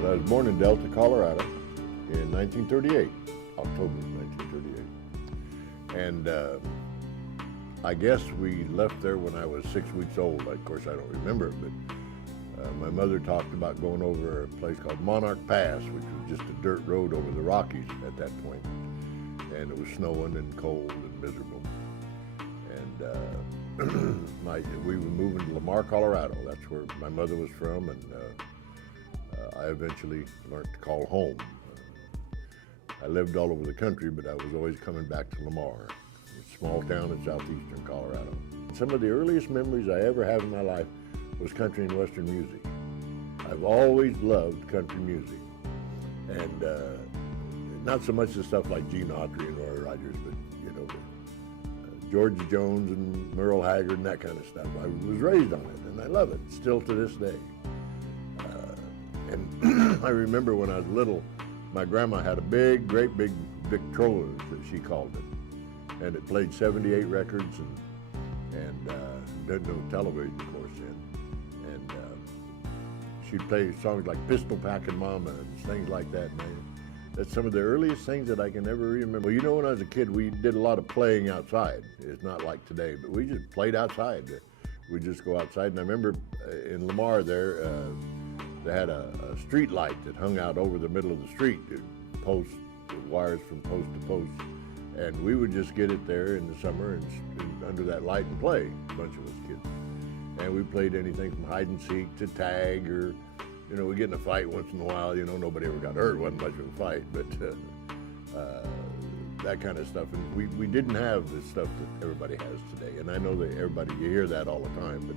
But I was born in Delta, Colorado in 1938, October 1938. And I guess we left there when I was 6 weeks old. Of course, I don't remember it, but my mother talked about going over a place called Monarch Pass, which was just a dirt road over the Rockies at that point. And it was snowing and cold and miserable. And we were moving to Lamar, Colorado. That's where my mother was from, and I eventually learned to call home. I lived all over the country, but I was always coming back to Lamar, a small town in southeastern Colorado. Some of the earliest memories I ever have in my life was country and western music. I've always loved country music, and not so much the stuff like Gene Autry and Roy Rogers, but you know, George Jones and Merle Haggard and that kind of stuff. I was raised on it, and I love it still to this day. And I remember when I was little, my grandma had a great big Victrola, that she called it, and it played 78 records, and didn't know television, of course, then. And she'd play songs like Pistol Packin' Mama and things like that. And that's some of the earliest things that I can ever remember. Well, you know, when I was a kid, we did a lot of playing outside. It's not like today, but we just played outside. We'd just go outside, and I remember in Lamar there, they had a street light that hung out over the middle of the street, post wires from post to post, and we would just get it there in the summer and under that light and play, a bunch of us kids. And we played anything from hide and seek to tag, or you know, we get in a fight once in a while. You know, nobody ever got hurt. It wasn't much of a fight, but that kind of stuff. And we didn't have the stuff that everybody has today. And I know that everybody, you hear that all the time, but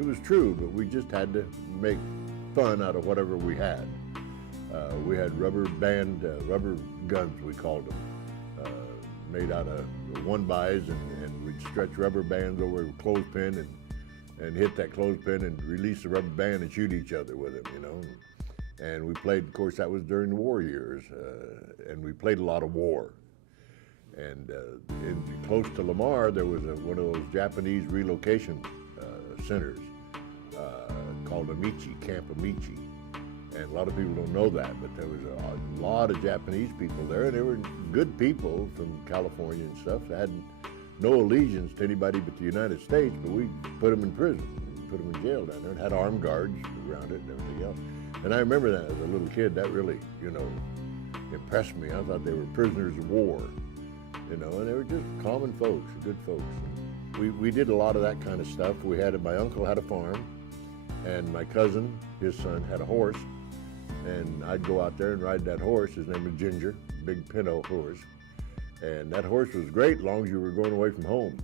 it was true. But we just had to make fun out of whatever we had. We had rubber guns, we called them, made out of 1-bys, and we'd stretch rubber bands over a clothespin and hit that clothespin and release the rubber band and shoot each other with it, you know. And we played, of course, that was during the war years, and we played a lot of war. And close to Lamar, there was one of those Japanese relocation centers called Amici, Camp Amici. And a lot of people don't know that, but there was a lot of Japanese people there, and they were good people from California and stuff. They had no allegiance to anybody but the United States, but we put them in prison, put them in jail down there, and had armed guards around it and everything else. And I remember that as a little kid, that really, you know, impressed me. I thought they were prisoners of war, you know, and they were just common folks, good folks. And we did a lot of that kind of stuff. My uncle had a farm, and my cousin, his son, had a horse, and I'd go out there and ride that horse. His name was Ginger, big pinto horse. And that horse was great as long as you were going away from home.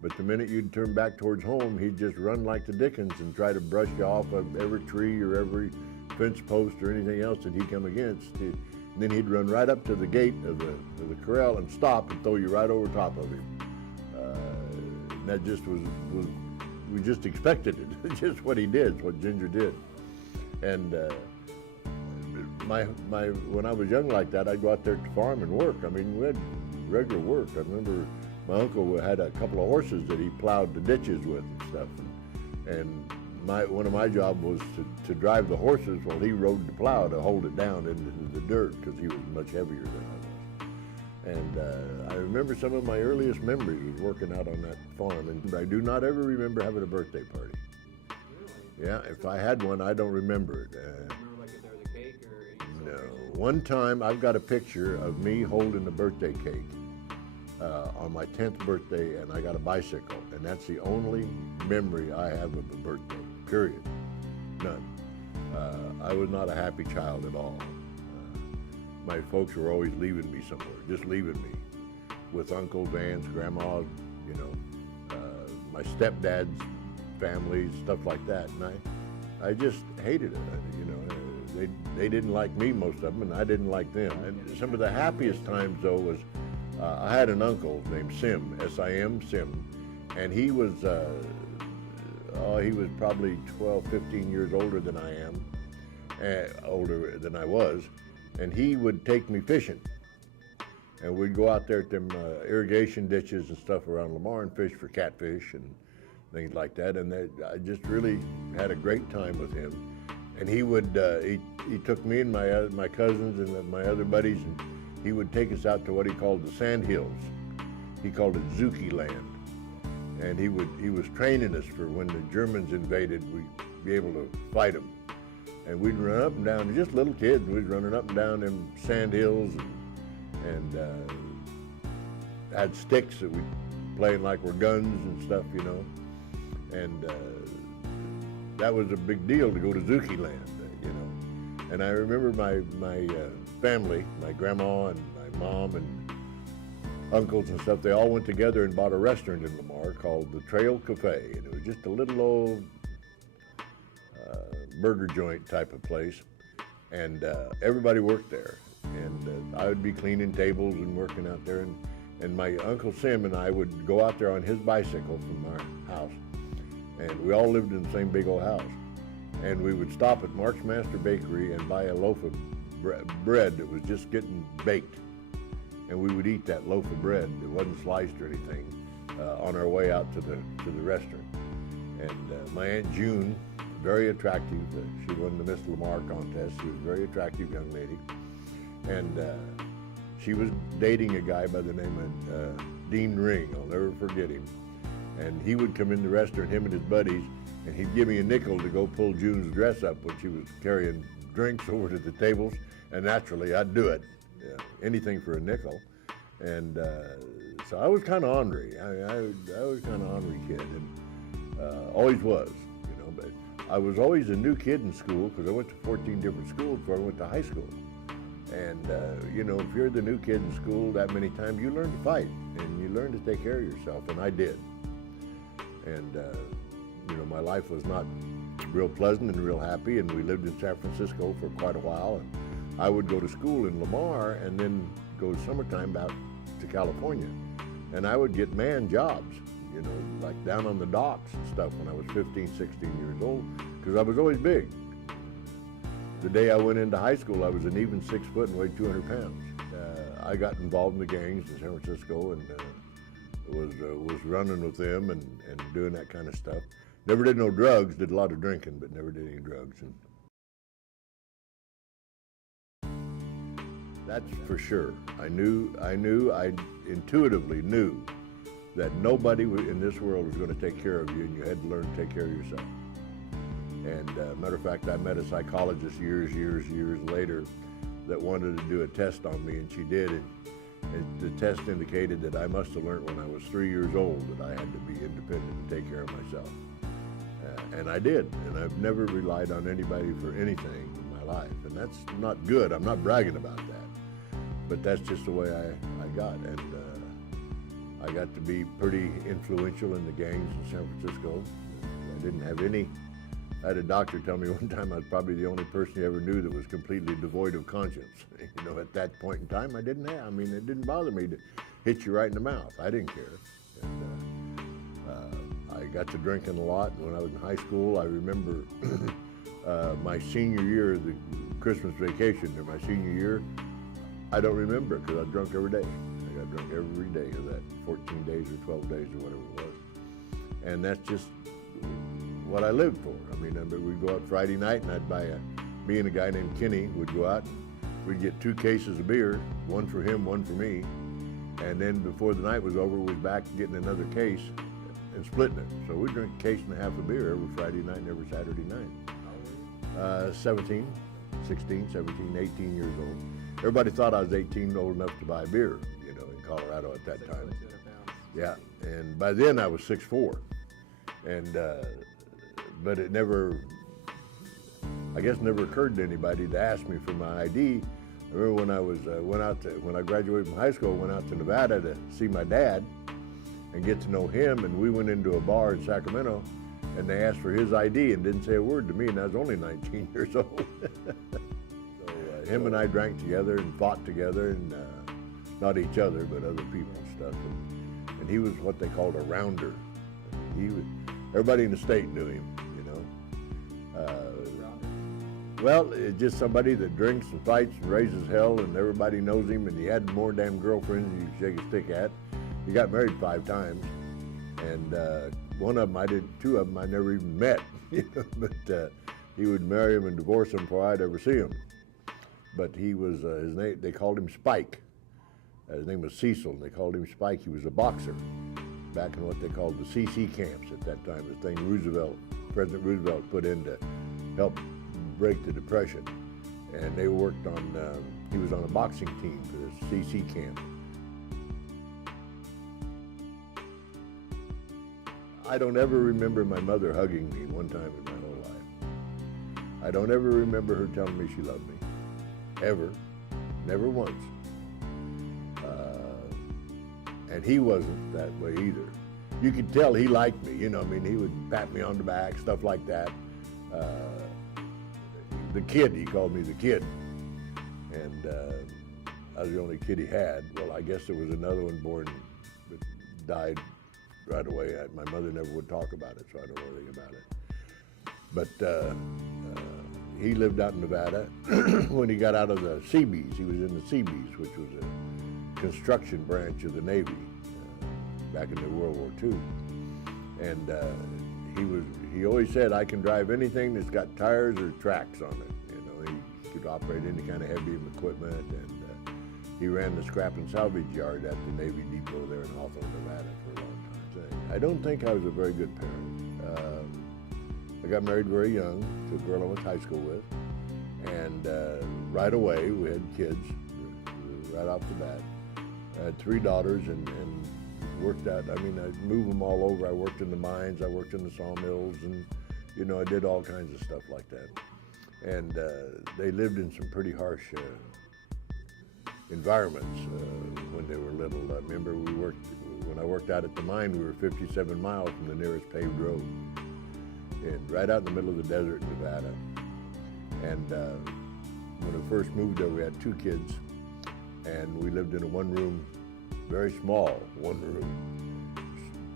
But the minute you'd turn back towards home, he'd just run like the dickens and try to brush you off of every tree or every fence post or anything else that he'd come against. And then he'd run right up to the gate of the corral and stop and throw you right over top of him. And that just was we just expected it. It's just what he did, what Ginger did. And when I was young like that, I'd go out there to farm and work. I mean, we had regular work. I remember my uncle had a couple of horses that he plowed the ditches with and stuff. And one of my jobs was to drive the horses while he rode the plow to hold it down into the dirt, because he was much heavier than I was. And I remember some of my earliest memories was working out on that farm. And I do not ever remember having a birthday party. Really? Yeah, if I had one, I don't remember it. Remember, like, if there was a cake or any No. celebration? One time I've got a picture of me holding a birthday cake on my 10th birthday, and I got a bicycle, and that's the only memory I have of a birthday, period. None. I was not a happy child at all. My folks were always leaving me somewhere, just leaving me with uncles, aunts, grandmas, you know, my stepdad's family, stuff like that. And I just hated it, you know. They didn't like me, most of them, and I didn't like them. And some of the happiest times, though, was I had an uncle named Sim, S-I-M, Sim, and he was probably 12, 15 years older than I am, older than I was, and he would take me fishing. And we'd go out there at them irrigation ditches and stuff around Lamar and fish for catfish and things like that. And I just really had a great time with him. And he would, he took me and my cousins and my other buddies, and he would take us out to what he called the Sand Hills. He called it Zuki Land. And he was training us for when the Germans invaded, we'd be able to fight them. And we'd run up and down, just little kids, we'd running up and down them sand hills and had sticks that we'd playing like we're guns and stuff, you know. And that was a big deal to go to Zuki Land, you know. And I remember my family, my grandma and my mom and uncles and stuff, they all went together and bought a restaurant in Lamar called the Trail Cafe. And it was just a little old burger joint type of place. And everybody worked there. And I would be cleaning tables and working out there. And my Uncle Sim and I would go out there on his bicycle from our house. And we all lived in the same big old house. And we would stop at Mark's Master Bakery and buy a loaf of bread that was just getting baked. And we would eat that loaf of bread that wasn't sliced or anything on our way out to the restaurant. And my Aunt June, very attractive, she won the Miss Lamar contest. She was a very attractive young lady. And she was dating a guy by the name of Dean Ring. I'll never forget him. And he would come in the restaurant, him and his buddies, and he'd give me a nickel to go pull June's dress up when she was carrying drinks over to the tables. And naturally, I'd do it, anything for a nickel. And so I was kind of ornery. I was kind of ornery kid, and always was, you know. But I was always a new kid in school because I went to 14 different schools before I went to high school. And, you know, if you're the new kid in school that many times, you learn to fight and you learn to take care of yourself, and I did. And, you know, my life was not real pleasant and real happy, and we lived in San Francisco for quite a while. And I would go to school in Lamar and then go summertime out to California. And I would get man jobs, you know, like down on the docks and stuff when I was 15, 16 years old, because I was always big. The day I went into high school, I was an even 6 foot and weighed 200 pounds. I got involved in the gangs in San Francisco and was running with them and doing that kind of stuff. Never did no drugs, did a lot of drinking, but never did any drugs. And that's for sure. I intuitively knew that nobody in this world was going to take care of you, and you had to learn to take care of yourself. And matter of fact, I met a psychologist years later that wanted to do a test on me, and she did it. And the test indicated that I must have learned when I was 3 years old that I had to be independent and take care of myself. And I did, and I've never relied on anybody for anything in my life. And that's not good. I'm not bragging about that. But that's just the way I got. And I got to be pretty influential in the gangs in San Francisco. I didn't have any. I had a doctor tell me one time I was probably the only person he ever knew that was completely devoid of conscience. You know, at that point in time, it didn't bother me to hit you right in the mouth. I didn't care. And, I got to drinking a lot. When I was in high school, I remember my senior year, the Christmas vacation, or my senior year, I don't remember it because I drunk every day. I got drunk every day of that 14 days or 12 days or whatever it was. And that's just what I lived for. I mean, we'd go out Friday night and I'd buy me and a guy named Kenny would go out and we'd get 2 cases of beer, one for him, one for me. And then before the night was over, we'd back getting another case and splitting it. So we'd drink a case and a half of beer every Friday night and every Saturday night. 17, 16, 17, 18 years old. Everybody thought I was 18, old enough to buy beer, you know, in Colorado at that time. Yeah, and by then I was 6'4", and but it never, I guess, never occurred to anybody to ask me for my ID. I remember when I was when I graduated from high school, I went out to Nevada to see my dad and get to know him, and we went into a bar in Sacramento, and they asked for his ID and didn't say a word to me, and I was only 19 years old. So him and I drank together and fought together, and not each other, but other people and stuff. And he was what they called a rounder. Everybody in the state knew him, you know. Well, it's just somebody that drinks and fights and raises hell, and everybody knows him, and he had more damn girlfriends than you could shake a stick at. He got married 5 times, and one of them 2 of them I never even met, you know, but he would marry him and divorce him before I'd ever see him. But he was, his name, they called him Spike. His name was Cecil, and they called him Spike. He was a boxer back in what they called the CC camps at that time, the thing President Roosevelt put in to help break the Depression. And they worked on, he was on a boxing team for this CC camp. I don't ever remember my mother hugging me one time in my whole life. I don't ever remember her telling me she loved me, ever, never once. And he wasn't that way either. You could tell he liked me, you know, I mean, he would pat me on the back, stuff like that. The kid, he called me the kid. And I was the only kid he had. Well, I guess there was another one born that died right away. My mother never would talk about it, so I don't know anything about it. But he lived out in Nevada. When he got out of the Seabees, he was in the Seabees, which was a construction branch of the Navy back in the World War II. And he always said, I can drive anything that's got tires or tracks on it. You know, he could operate any kind of heavy equipment, and he ran the scrap and salvage yard at the Navy depot there in Hawthorne, Nevada for a long time. I don't think I was a very good parent. I got married very young to a girl I went to high school with, and right away we had kids right off the bat. I had 3 daughters and worked out. I mean, I'd move them all over. I worked in the mines, I worked in the sawmills, and, you know, I did all kinds of stuff like that. And they lived in some pretty harsh environments when they were little. I remember when I worked out at the mine, we were 57 miles from the nearest paved road, and right out in the middle of the desert in Nevada. And when I first moved there, we had 2 kids, and we lived in a one-room, very small one-room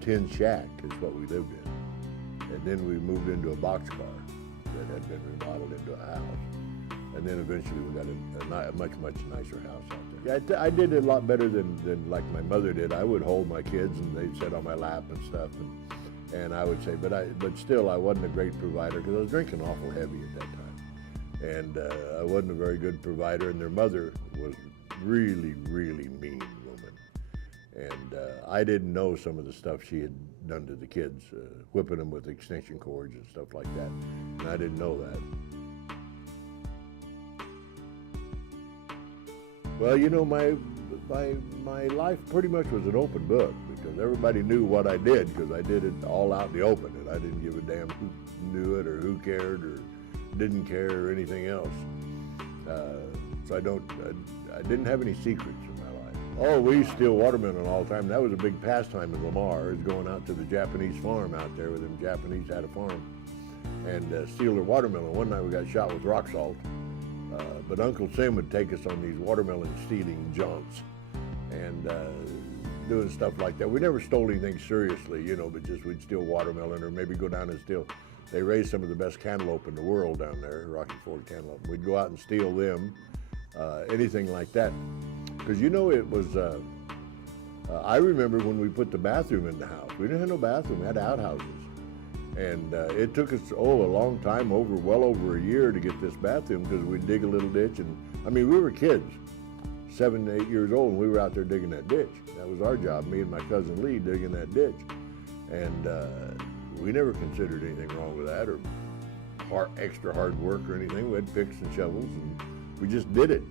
tin shack is what we lived in. And then we moved into a boxcar that had been remodeled into a house. And then eventually we got a much, much nicer house out there. Yeah, I did it a lot better than like my mother did. I would hold my kids and they'd sit on my lap and stuff. And I would say, but still I wasn't a great provider because I was drinking awful heavy at that time. And I wasn't a very good provider, and their mother was really, really mean woman. And I didn't know some of the stuff she had done to the kids, whipping them with extension cords and stuff like that. And I didn't know that. Well, you know, my life pretty much was an open book because everybody knew what I did because I did it all out in the open, and I didn't give a damn who knew it or who cared or didn't care or anything else. So I didn't have any secrets in my life. Oh, we used to steal watermelon all the time. That was a big pastime in Lamar, is going out to the Japanese farm out there where them Japanese had a farm and steal their watermelon. One night we got shot with rock salt. But Uncle Sam would take us on these watermelon stealing jaunts and doing stuff like that. We never stole anything seriously, you know, but just we'd steal watermelon or maybe go down and steal. They raised some of the best cantaloupe in the world down there, Rocky Ford cantaloupe. We'd go out and steal them, anything like that. Because, you know, it was, I remember when we put the bathroom in the house. We didn't have no bathroom, we had outhouses. And it took us, a long time, well over a year to get this bathroom because we'd dig a little ditch. And I mean, we were kids, 7, 8 years old, and we were out there digging that ditch. That was our job, me and my cousin Lee digging that ditch. And we never considered anything wrong with that or extra hard work or anything. We had picks and shovels and we just did it.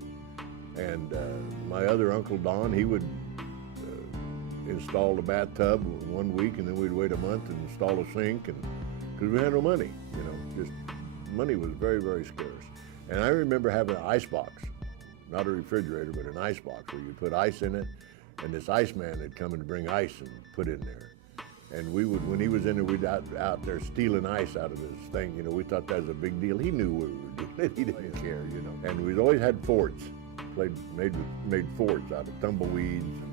And my other Uncle Don, he would install the bathtub 1 week, and then we'd wait a month and install a sink, and because we had no money, you know, just money was very, very scarce. And I remember having an ice box, not a refrigerator, but an ice box where you put ice in it, and this iceman had come in to bring ice and put in there. And we would, when he was in there, we'd out there stealing ice out of his thing, you know. We thought that was a big deal. He knew what we were doing. He didn't care, you know. And we'd always had forts, made forts out of tumbleweeds and,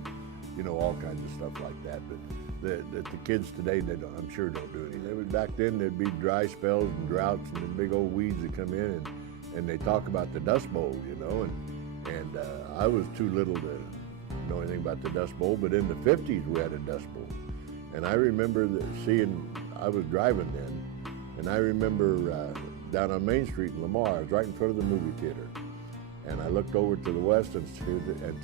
you know, all kinds of stuff like that. But the kids today, I'm sure don't do anything. Back then, there'd be dry spells and droughts and the big old weeds that come in, and they talk about the Dust Bowl, you know, and I was too little to know anything about the Dust Bowl, but in the 50s, we had a Dust Bowl. And I remember I was driving then, and I remember down on Main Street in Lamar. I was right in front of the movie theater. And I looked over to the west and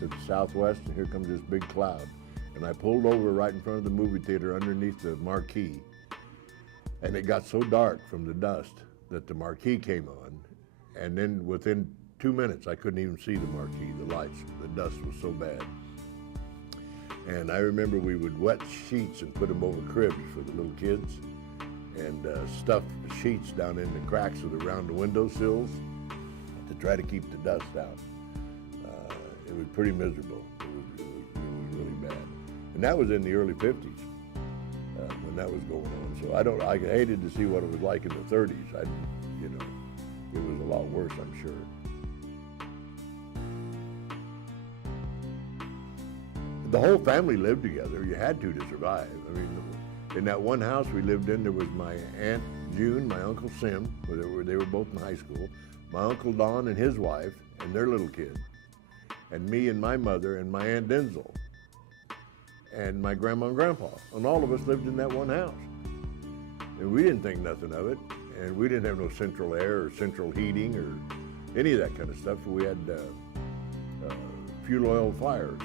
to the southwest, and here comes this big cloud. And I pulled over right in front of the movie theater underneath the marquee. And it got so dark from the dust that the marquee came on. And then within 2 minutes, I couldn't even see the marquee, the lights. The dust was so bad. And I remember we would wet sheets and put them over cribs for the little kids, and stuff the sheets down in the cracks around the windowsills to try to keep the dust out. It was pretty miserable. It was really bad. And that was in the early 50s when that was going on. So I hated to see what it was like in the 30s. It was a lot worse, I'm sure. The whole family lived together. You had to survive. I mean, in that one house we lived in, there was my Aunt June, my Uncle Sim, they were both in high school, my Uncle Don and his wife and their little kid, and me and my mother and my Aunt Denzel, and my grandma and grandpa. And all of us lived in that one house. And we didn't think nothing of it. And we didn't have no central air or central heating or any of that kind of stuff. We had fuel oil fires.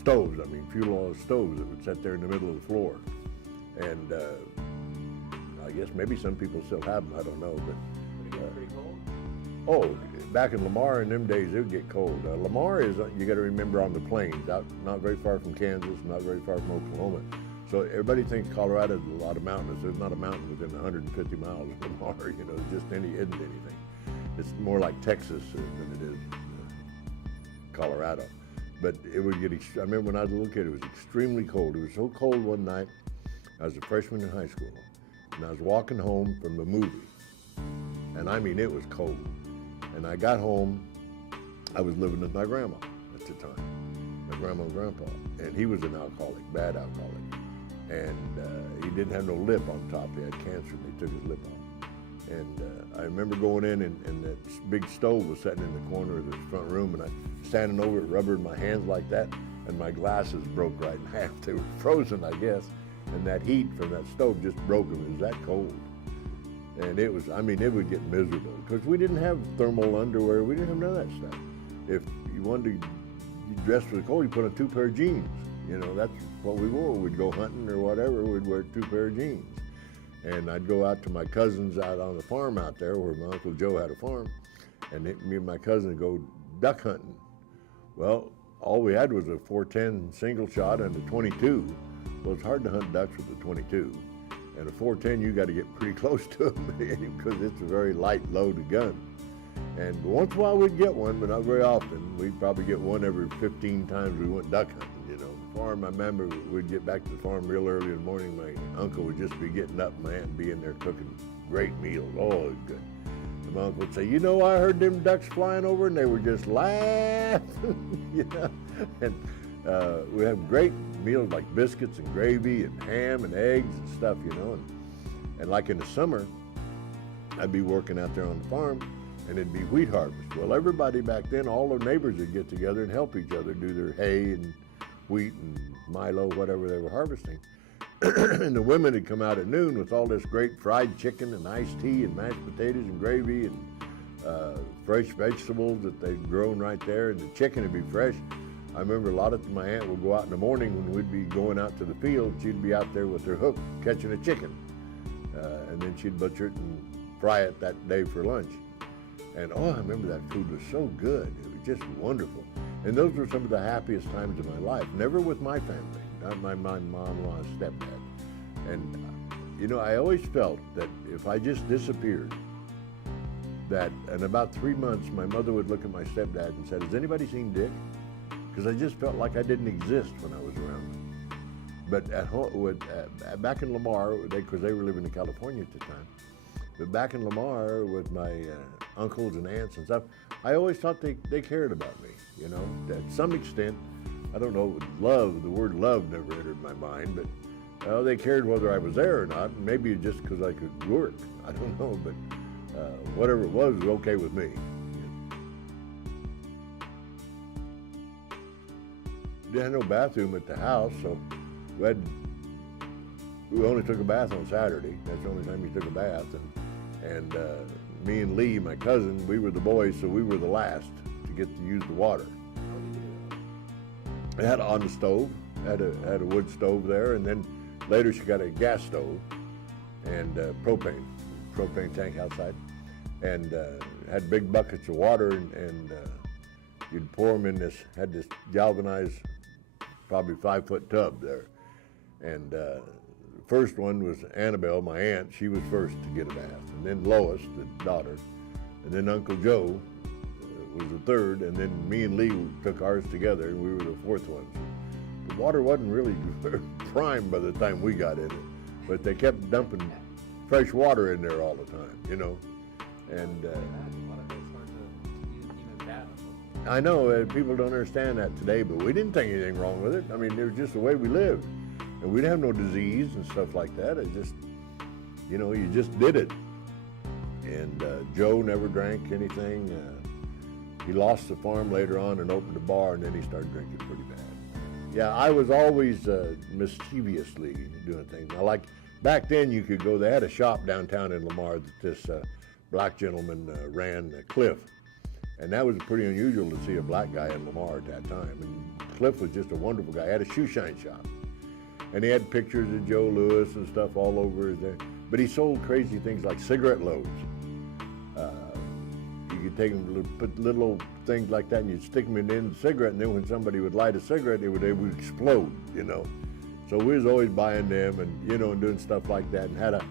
Stoves, fuel oil stoves that would sit there in the middle of the floor. And I guess maybe some people still have them, I don't know. But Would it get pretty cold? oh, back in Lamar in them days, it would get cold. Lamar is, you got to remember, on the plains, out not very far from Kansas, not very far from Oklahoma. So everybody thinks Colorado is a lot of mountains. There's not a mountain within 150 miles of Lamar, just isn't anything. It's more like Texas than it is Colorado. But it would get, I remember when I was a little kid, it was extremely cold. It was so cold one night, I was a freshman in high school, and I was walking home from the movie. And it was cold. And I got home, I was living with my grandma at the time, my grandma and grandpa. And he was an alcoholic, bad alcoholic. And he didn't have no lip on top. He had cancer, and they took his lip off. And I remember going in, and that big stove was sitting in the corner of the front room, and I standing over it, rubbing my hands like that, and my glasses broke right in half. They were frozen, I guess, and that heat from that stove just broke them. It was that cold. And it was, it would get miserable, because we didn't have thermal underwear. We didn't have none of that stuff. If you wanted to dress for the cold, you put on 2 pair of jeans. That's what we wore. We'd go hunting or whatever, we'd wear 2 pair of jeans. And I'd go out to my cousins out on the farm out there, where my Uncle Joe had a farm, and me and my cousin would go duck hunting. Well, all we had was a .410 single shot and a .22. Well, it's hard to hunt ducks with a .22. And a .410, you got to get pretty close to them because it's a very light, loaded gun. And once in a while we'd get one, but not very often. We'd probably get one every 15 times we went duck hunting. Farm, I remember we'd get back to the farm real early in the morning. My uncle would just be getting up, and my aunt would be in there cooking great meals. Oh, it was good. And my uncle would say, I heard them ducks flying over, and they were just laughing. And we have great meals like biscuits and gravy and ham and eggs and stuff, And like in the summer, I'd be working out there on the farm, and it'd be wheat harvest. Well, everybody back then, all the neighbors would get together and help each other do their hay and wheat and Milo, whatever they were harvesting. And the women would come out at noon with all this great fried chicken and iced tea and mashed potatoes and gravy and fresh vegetables that they'd grown right there, and the chicken would be fresh. I remember a lot of my aunt would go out in the morning when we'd be going out to the field. She'd be out there with her hook catching a chicken, and then she'd butcher it and fry it that day for lunch. And I remember that food was so good. It was just wonderful. And those were some of the happiest times of my life. Never with my family, not my mom-in-law and stepdad. And, I always felt that if I just disappeared, that in about 3 months, my mother would look at my stepdad and said, "Has anybody seen Dick?" Because I just felt like I didn't exist when I was around them. But at home, back in Lamar, because they were living in California at the time, but back in Lamar with my uncles and aunts and stuff, I always thought they cared about me, To some extent. I don't know, the word love never entered my mind, but they cared whether I was there or not. Maybe just because I could work, I don't know, but whatever it was okay with me. We had no bathroom at the house, so we only took a bath on Saturday. That's the only time we took a bath. And And me and Lee, my cousin, we were the boys, so we were the last to get to use the water. How did you do that? I had it on the stove, had a wood stove there, and then later she got a gas stove and propane tank outside, and had big buckets of water, and you'd pour them in had this galvanized, probably 5-foot tub there. And the first one was Annabelle, my aunt. She was first to get a bath, and then Lois, the daughter, and then Uncle Joe was the third, and then me and Lee took ours together, and we were the fourth ones. The water wasn't really prime by the time we got in it, but they kept dumping fresh water in there all the time, you know. And A lot of it's hard to use even that. I know people don't understand that today, but we didn't think anything wrong with it. I mean, it was just the way we lived, and we didn't have no disease and stuff like that. It just, you know, you just did it. And Joe never drank anything. He lost the farm later on and opened a bar, and then he started drinking pretty bad. Yeah, I was always mischievously doing things. Now, like back then, you could go. They had a shop downtown in Lamar that this black gentleman ran, Cliff, and that was pretty unusual to see a black guy in Lamar at that time. And Cliff was just a wonderful guy. He had a shoe shine shop, and he had pictures of Joe Louis and stuff all over there. But he sold crazy things like cigarette loads. You could take them, put little old things like that, and you'd stick them in the cigarette, and then when somebody would light a cigarette, they would explode, you know. So we was always buying them, and you know, and doing stuff like that, and had a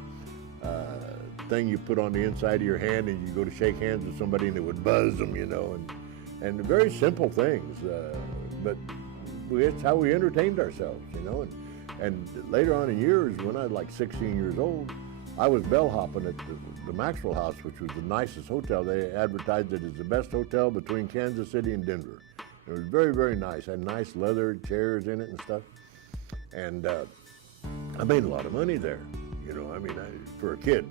thing you put on the inside of your hand, and you go to shake hands with somebody, and it would buzz them, you know, and very simple things, but it's how we entertained ourselves, you know. And later on in years, when I was like 16 years old, I was bellhopping at the Maxwell House, which was the nicest hotel. They advertised it as the best hotel between Kansas City and Denver. It was very, very nice. Had nice leather chairs in it and stuff. And I made a lot of money there. You know, I mean, for a kid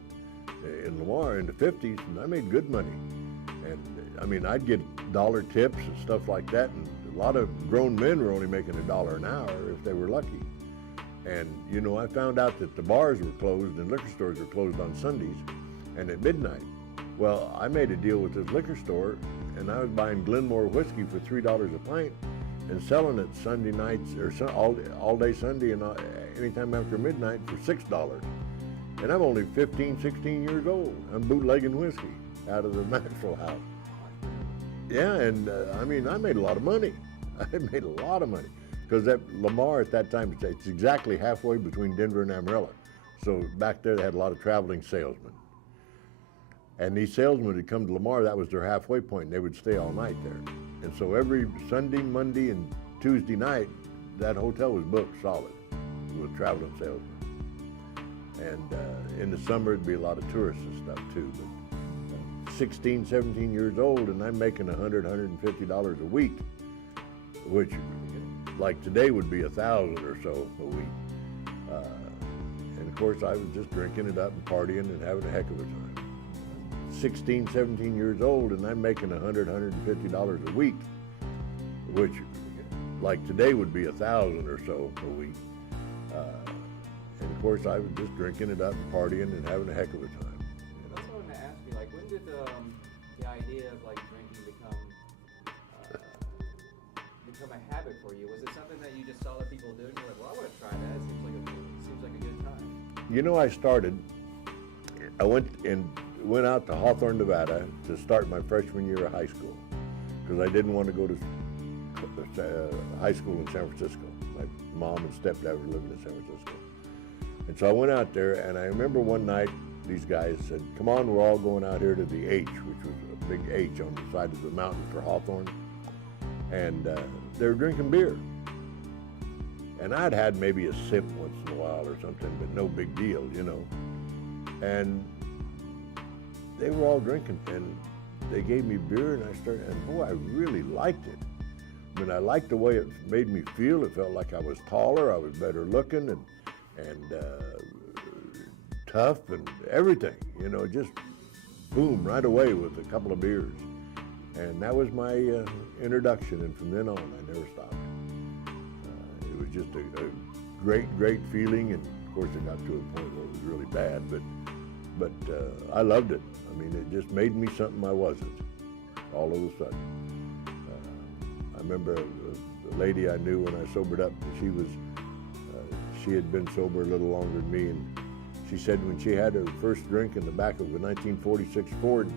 in Lamar in the 50s, I made good money. And I mean, I'd get dollar tips and stuff like that. And a lot of grown men were only making $1 an hour if they were lucky. And, you know, I found out that the bars were closed and liquor stores were closed on Sundays and at midnight. Well, I made a deal with this liquor store, and I was buying Glenmore whiskey for $3 a pint and selling it Sunday nights, or all day Sunday and anytime after midnight for $6. And I'm only 15, 16 years old. I'm bootlegging whiskey out of the Maxwell House. Yeah, and I mean, I made a lot of money. I made a lot of money. Because that Lamar at that time, it's exactly halfway between Denver and Amarillo. So back there, they had a lot of traveling salesmen. And these salesmen would come to Lamar, that was their halfway point, and they would stay all night there. And so every Sunday, Monday, and Tuesday night, that hotel was booked solid with traveling salesmen. And in the summer, it'd be a lot of tourists and stuff too. But 16, 17 years old, and I'm making $100, $150 a week, which like today would be $1,000 or so a week. And of course, I was just drinking it up and partying and having a heck of a time. 16, 17 years old, and I'm making $100, $150 a week, which like today would be $1,000 or so a week. And of course, I was just drinking it up and partying and having a heck of a time. That's what I wanted to ask you. Like, when did the idea of like drinking become a habit for you? Was it something that you just saw other people doing? You're like, well, I want to try that. It seems like a good time. You know, I went out to Hawthorne, Nevada to start my freshman year of high school because I didn't want to go to high school in San Francisco. My mom and stepdad were living in San Francisco. And so I went out there, and I remember one night these guys said, come on, we're all going out here to the H, which was a big H on the side of the mountain for Hawthorne. And they were drinking beer. And I'd had maybe a sip once in a while or something, but no big deal, you know. And they were all drinking, and they gave me beer, and boy, I really liked it. I mean, I liked the way it made me feel. It felt like I was taller, I was better looking, and tough, and everything, you know, just boom, right away with a couple of beers. And that was my introduction, and from then on, I never stopped. It was just a great, great feeling, and of course, it got to a point where it was really bad, but but I loved it. I mean, it just made me something I wasn't, all of a sudden. I remember a lady I knew when I sobered up, she had been sober a little longer than me, and she said when she had her first drink in the back of a 1946 Ford,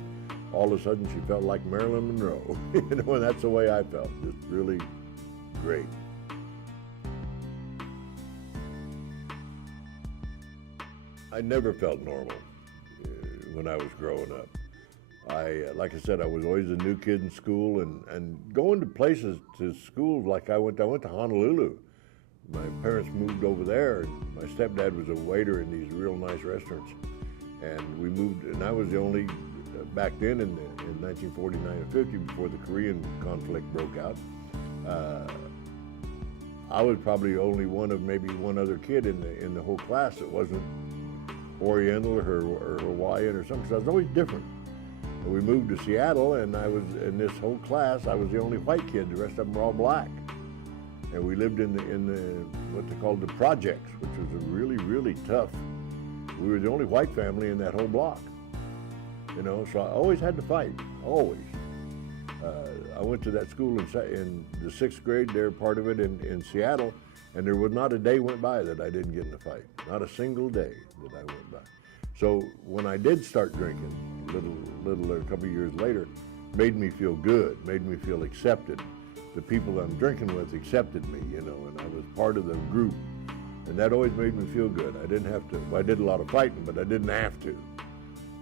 all of a sudden she felt like Marilyn Monroe. You know, and that's the way I felt, just really great. I never felt normal when I was growing up. Like I said, I was always a new kid in school, and going to places, to schools like I went to Honolulu. My parents moved over there, and my stepdad was a waiter in these real nice restaurants. And we moved, and I was the only, back then in 1949 and 50, before the Korean conflict broke out, I was probably only one of maybe one other kid in the whole class that wasn't Oriental or Hawaiian or something, because I was always different. And we moved to Seattle, and I was, in this whole class, I was the only white kid. The rest of them were all black. And we lived in the what they called the projects, which was a really, really tough. We were the only white family in that whole block. You know, so I always had to fight, always. I went to that school in the 6th grade, there, part of it in Seattle, and there was not a day went by that I didn't get in a fight. Not a single day that I went by. So when I did start drinking, a couple of years later, made me feel good, made me feel accepted. The people that I'm drinking with accepted me, you know, and I was part of the group. And that always made me feel good. I didn't have to, I did a lot of fighting, but I didn't have to.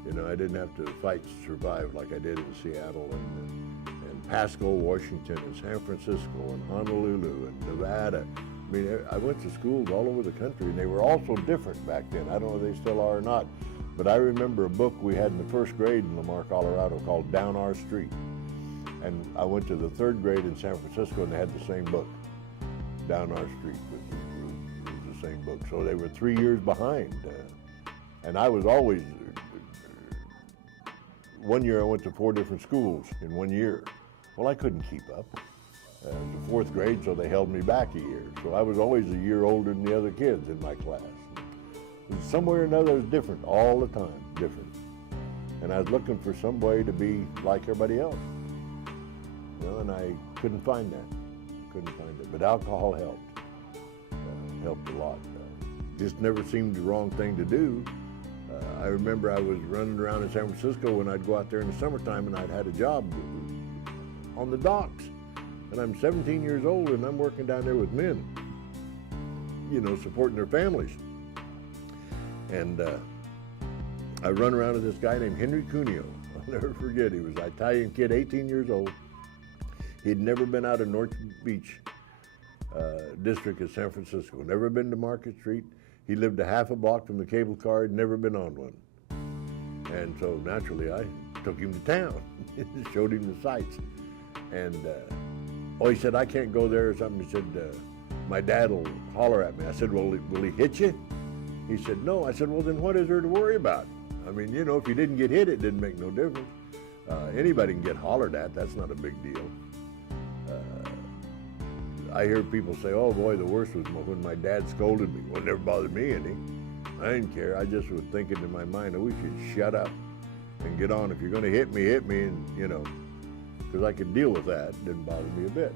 You know, I didn't have to fight to survive like I did in Seattle and Pasco, Washington, and San Francisco, and Honolulu, and Nevada. I mean, I went to schools all over the country, and they were all so different back then. I don't know if they still are or not, but I remember a book we had in the 1st grade in Lamar, Colorado called Down Our Street. And I went to the 3rd grade in San Francisco, and they had the same book. Down Our Street was the same book. So they were 3 years behind. And I was always, one year I went to 4 different schools in 1 year. Well, I couldn't keep up. It was the 4th grade, so they held me back a year. So I was always a year older than the other kids in my class. Somewhere or another, it was different all the time, different. And I was looking for some way to be like everybody else. You know, and I couldn't find that. Couldn't find it. But alcohol helped. Helped a lot. Just never seemed the wrong thing to do. I remember I was running around in San Francisco when I'd go out there in the summertime, and I'd had a job on the docks. And I'm 17 years old, and I'm working down there with men, you know, supporting their families. And I run around with this guy named Henry Cuneo. I'll never forget. He was an Italian kid, 18 years old. He'd never been out of North Beach district of San Francisco, never been to Market Street. He lived a half a block from the cable car, had never been on one. And so naturally I took him to town, showed him the sights. And he said, I can't go there or something. He said, my dad will holler at me. I said, well, will he hit you? He said, no. I said, well, then what is there to worry about? I mean, you know, if you didn't get hit, it didn't make no difference. Anybody can get hollered at. That's not a big deal. I hear people say, oh boy, the worst was when my dad scolded me. Well, it never bothered me any. I didn't care. I just was thinking in my mind, oh, we should shut up and get on. If you're going to hit me, and, you know, because I could deal with that. It didn't bother me a bit.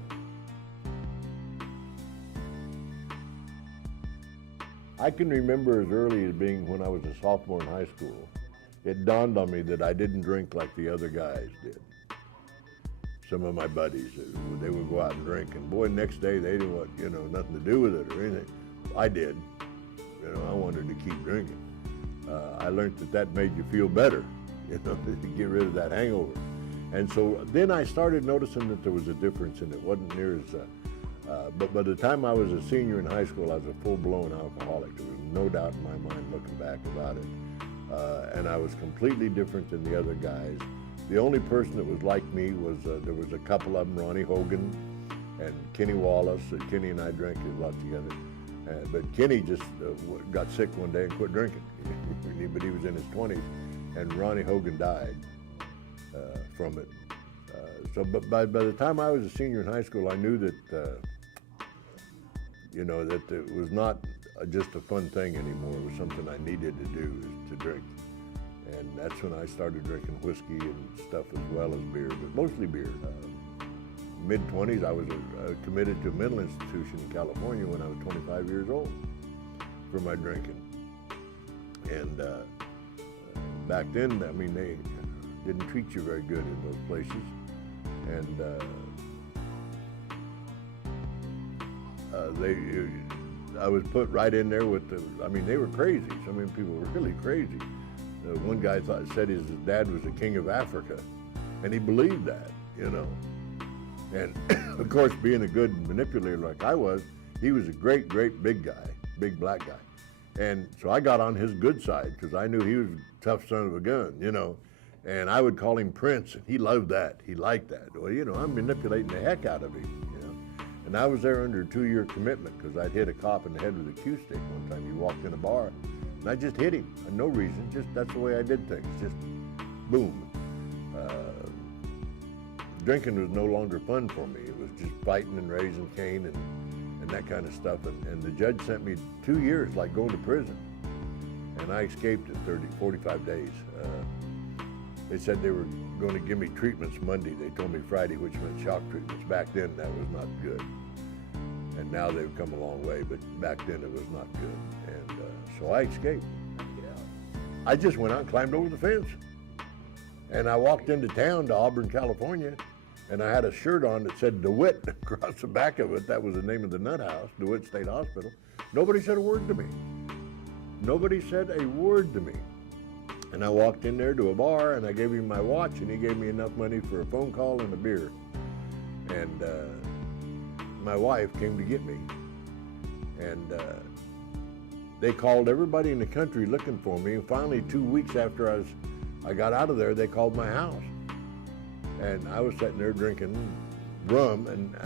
I can remember as early as being when I was a sophomore in high school, it dawned on me that I didn't drink like the other guys did. Some of my buddies, they would go out and drink, and boy, next day they didn't want, you know, nothing to do with it or anything. I did. You know, I wanted to keep drinking. I learned that made you feel better, you know, to get rid of that hangover. And so then I started noticing that there was a difference, and it wasn't near as, but by the time I was a senior in high school, I was a full-blown alcoholic. There was no doubt in my mind looking back about it. And I was completely different than the other guys. The only person that was like me was, there was a couple of them, Ronnie Hogan and Kenny Wallace. Kenny and I drank a lot together. But Kenny just got sick one day and quit drinking. But he was in his 20s, and Ronnie Hogan died from it. But by the time I was a senior in high school, I knew that, you know, that it was not just a fun thing anymore. It was something I needed to do, is to drink. And that's when I started drinking whiskey and stuff as well as beer, but mostly beer. Mid-20s, I was committed to a mental institution in California when I was 25 years old for my drinking. And back then, I mean, they didn't treat you very good in those places. And I was put right in there with I mean, they were crazy. So many people were really crazy. One guy said his dad was the king of Africa, and he believed that, you know. And of course, being a good manipulator like I was, he was a great, great big guy, big black guy. And so I got on his good side because I knew he was a tough son of a gun, you know. And I would call him Prince, and he loved that. He liked that. Well, you know, I'm manipulating the heck out of him, you know. And I was there under a 2-year commitment because I'd hit a cop in the head with a cue stick one time. He walked in a bar, and I just hit him for no reason. Just that's the way I did things. Just boom. Drinking was no longer fun for me. It was just fighting and raising Cain and that kind of stuff. And the judge sent me 2 years, like going to prison. And I escaped in 45 days. They said they were going to give me treatments Monday. They told me Friday, which meant shock treatments. Back then, that was not good. And now they've come a long way, but back then it was not good. And so I escaped. How'd you get out? I just went out and climbed over the fence. And I walked into town to Auburn, California, and I had a shirt on that said DeWitt across the back of it. That was the name of the nut house, DeWitt State Hospital. Nobody said a word to me. Nobody said a word to me. And I walked in there to a bar, and I gave him my watch, and he gave me enough money for a phone call and a beer. And my wife came to get me. And they called everybody in the country looking for me. And finally, 2 weeks after I got out of there, they called my house. And I was sitting there drinking rum, and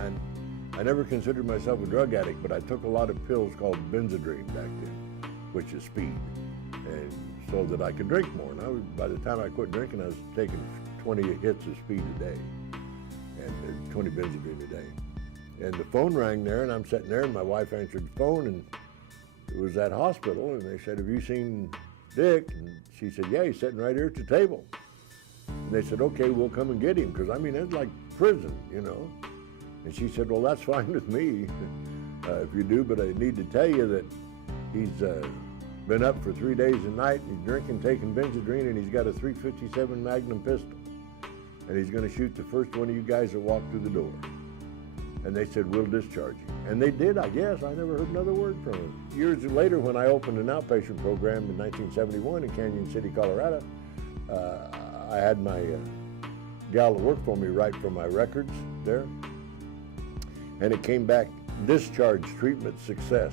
I never considered myself a drug addict, but I took a lot of pills called Benzedrine back then, which is speed, and so that I could drink more. And by the time I quit drinking, I was taking 20 hits of speed a day, and 20 Benzedrine a day. And the phone rang there, and I'm sitting there, and my wife answered the phone, and it was that hospital, and they said, "Have you seen Dick?" And she said, "Yeah, he's sitting right here at the table." And they said, "Okay, we'll come and get him," because I mean, it's like prison, you know. And she said, "Well, that's fine with me if you do, but I need to tell you that he's been up for 3 days a night, and he's drinking, taking Benzedrine, and he's got a .357 Magnum pistol. And he's going to shoot the first one of you guys that walk through the door." And they said, "We'll discharge you." And they did, I guess. I never heard another word from him. Years later, when I opened an outpatient program in 1971 in Canyon City, Colorado, I had my gal that worked for me write for my records there. And it came back, "Discharge, treatment, success."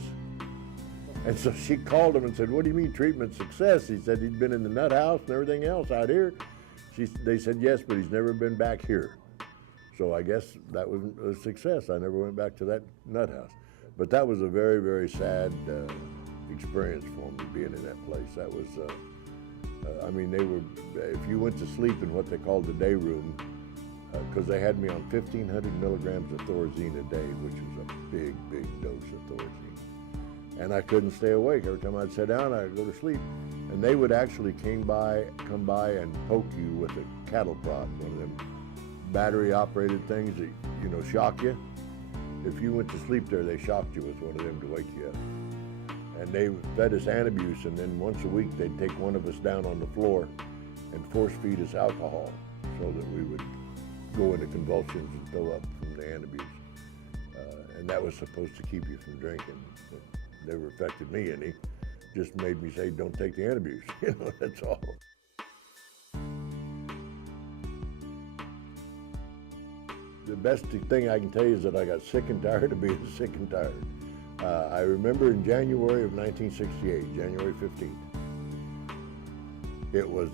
And so she called him and said, "What do you mean treatment success?" He said he'd been in the nut house and everything else out here. They said, "Yes, but he's never been back here." So I guess that was a success. I never went back to that nut house. But that was a very, very sad experience for me, being in that place. That was, I mean, if you went to sleep in what they called the day room, because they had me on 1,500 milligrams of Thorazine a day, which was a big, big dose of Thorazine. And I couldn't stay awake. Every time I'd sit down, I'd go to sleep. And they would actually come by and poke you with a cattle prod, one of them battery-operated things that, you know, shock you. If you went to sleep there, they shocked you with one of them to wake you up. And they fed us antabuse, and then once a week, they'd take one of us down on the floor and force-feed us alcohol so that we would go into convulsions and throw up from the antabuse. And that was supposed to keep you from drinking. It never affected me any. Just made me say, "Don't take the antabuse," you know, that's all. The best thing I can tell you is that I got sick and tired of being sick and tired. I remember in January of 1968, January 15th, it was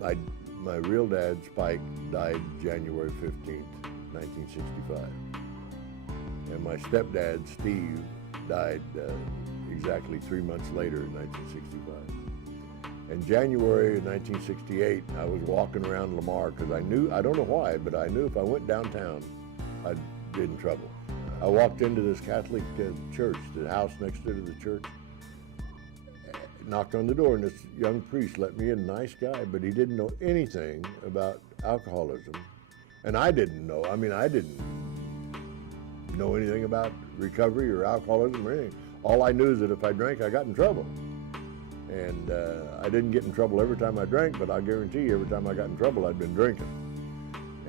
my real dad, Spike, died January 15th, 1965. And my stepdad, Steve, died exactly 3 months later in 1965. In January of 1968, I was walking around Lamar because I don't know why, but I knew if I went downtown, I'd get in trouble. I walked into this Catholic church, the house next to the church. knocked on the door, and this young priest let me in, nice guy, but he didn't know anything about alcoholism. And I didn't know. I mean, I didn't know anything about recovery or alcoholism or anything. All I knew is that if I drank, I got in trouble. And I didn't get in trouble every time I drank, but I guarantee you every time I got in trouble, I'd been drinking.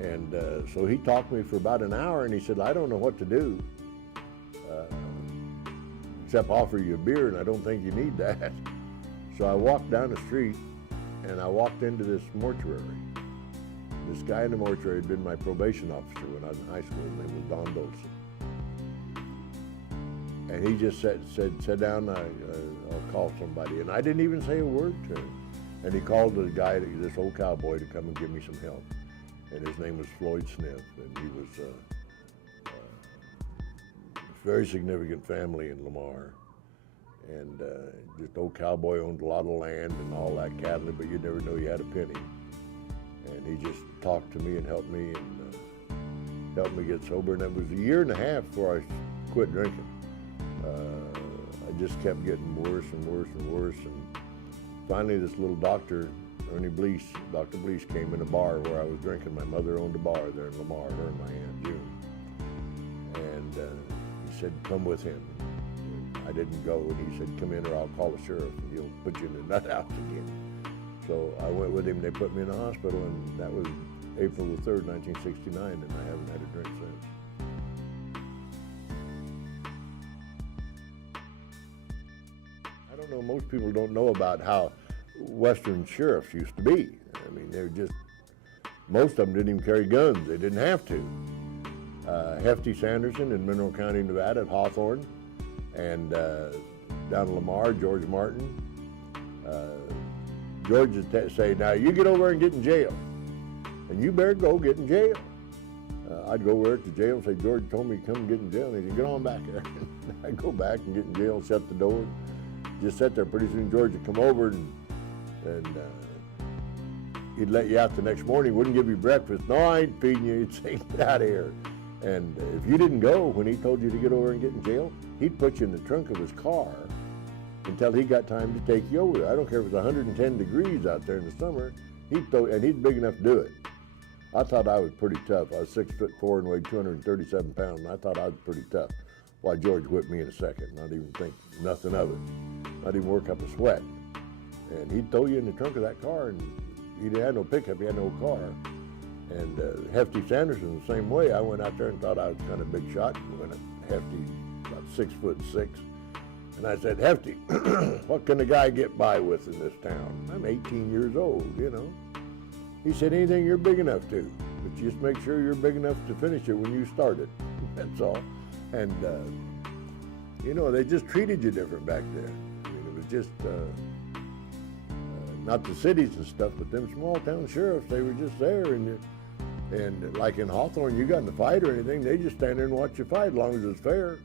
And so he talked to me for about an hour, and he said, I don't know what to do except offer you a beer, and I don't think you need that. So I walked down the street, and I walked into this mortuary. This guy in the mortuary had been my probation officer when I was in high school. His name was Don Dolson. And he just said, sit down, I'll call somebody. And I didn't even say a word to him. And he called the guy, this old cowboy, to come and give me some help. And his name was Floyd Smith, and he was a very significant family in Lamar. And just old cowboy owned a lot of land and all that cattle, but you never know you had a penny. And he just talked to me and helped me get sober. And it was a year and a half before I quit drinking. I just kept getting worse and worse and worse. And finally, this little doctor, Dr. Blease, came in a bar where I was drinking. My mother owned a bar there in Lamar, her and my Aunt June. And he said, come with him. And I didn't go, and he said, come in or I'll call the sheriff and he'll put you in the nut house again. So I went with him. They put me in the hospital, and that was April the 3rd, 1969, and I haven't had a drink since. I don't know, most people don't know about how Western sheriffs used to be. I mean, they're just, most of them didn't even carry guns. They didn't have to. Hefty Sanderson in Mineral County, Nevada at Hawthorne, and down in Lamar, George Martin. George would say, now you get over and get in jail, and you better go get in jail. I'd go over to jail and say, George told me to come get in jail, and he said, get on back there. I'd go back and get in jail, shut the door, just sit there. Pretty soon George would come over and he'd let you out the next morning, wouldn't give you breakfast. No, I ain't feeding you. He'd say, get out of here. And if you didn't go when he told you to get over and get in jail, he'd put you in the trunk of his car until he got time to take you over. I don't care if it's 110 degrees out there in the summer, and he's big enough to do it. I thought I was pretty tough. I was 6'4" and weighed 237 pounds, and I thought I was pretty tough. Why, George whipped me in a second, not even think nothing of it, not even work up a sweat. And he'd throw you in the trunk of that car, and he had no pickup, he had no car. And Hefty Sanderson the same way. I went out there and thought I was kind of big shot. Went at Hefty, about 6'6". And I said, Hefty, what can a guy get by with in this town? I'm 18 years old, you know. He said, anything you're big enough to, but just make sure you're big enough to finish it when you start it. That's all. And, you know, they just treated you different back then. I mean, it was just, not the cities and stuff, but them small town sheriffs, they were just there. And like in Hawthorne, you got in a fight or anything, they just stand there and watch you fight as long as it's fair.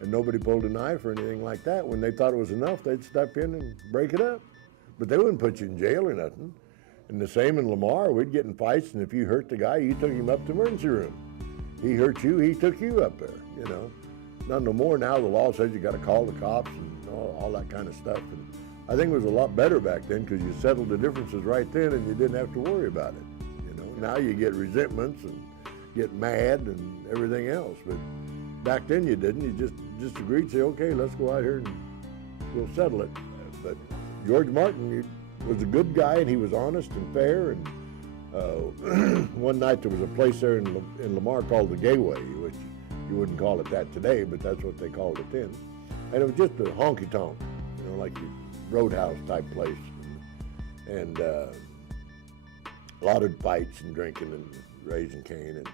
And nobody pulled a knife or anything like that. When they thought it was enough, they'd step in and break it up. But they wouldn't put you in jail or nothing. And the same in Lamar, we'd get in fights, and if you hurt the guy, you took him up to the emergency room. He hurt you, he took you up there, you know. Not no more now. The law says you got to call the cops and all that kind of stuff. And I think it was a lot better back then because you settled the differences right then and you didn't have to worry about it. You know, now you get resentments and get mad and everything else. But back then you didn't. You just agreed to say, okay, let's go out here and we'll settle it. But George Martin was a good guy, and he was honest and fair. And one night there was a place there in Lamar called the Gateway, which you wouldn't call it that today, but that's what they called it then. And it was just a honky-tonk, you know, like your roadhouse type place. And a lot of fights and drinking and raising Cain. And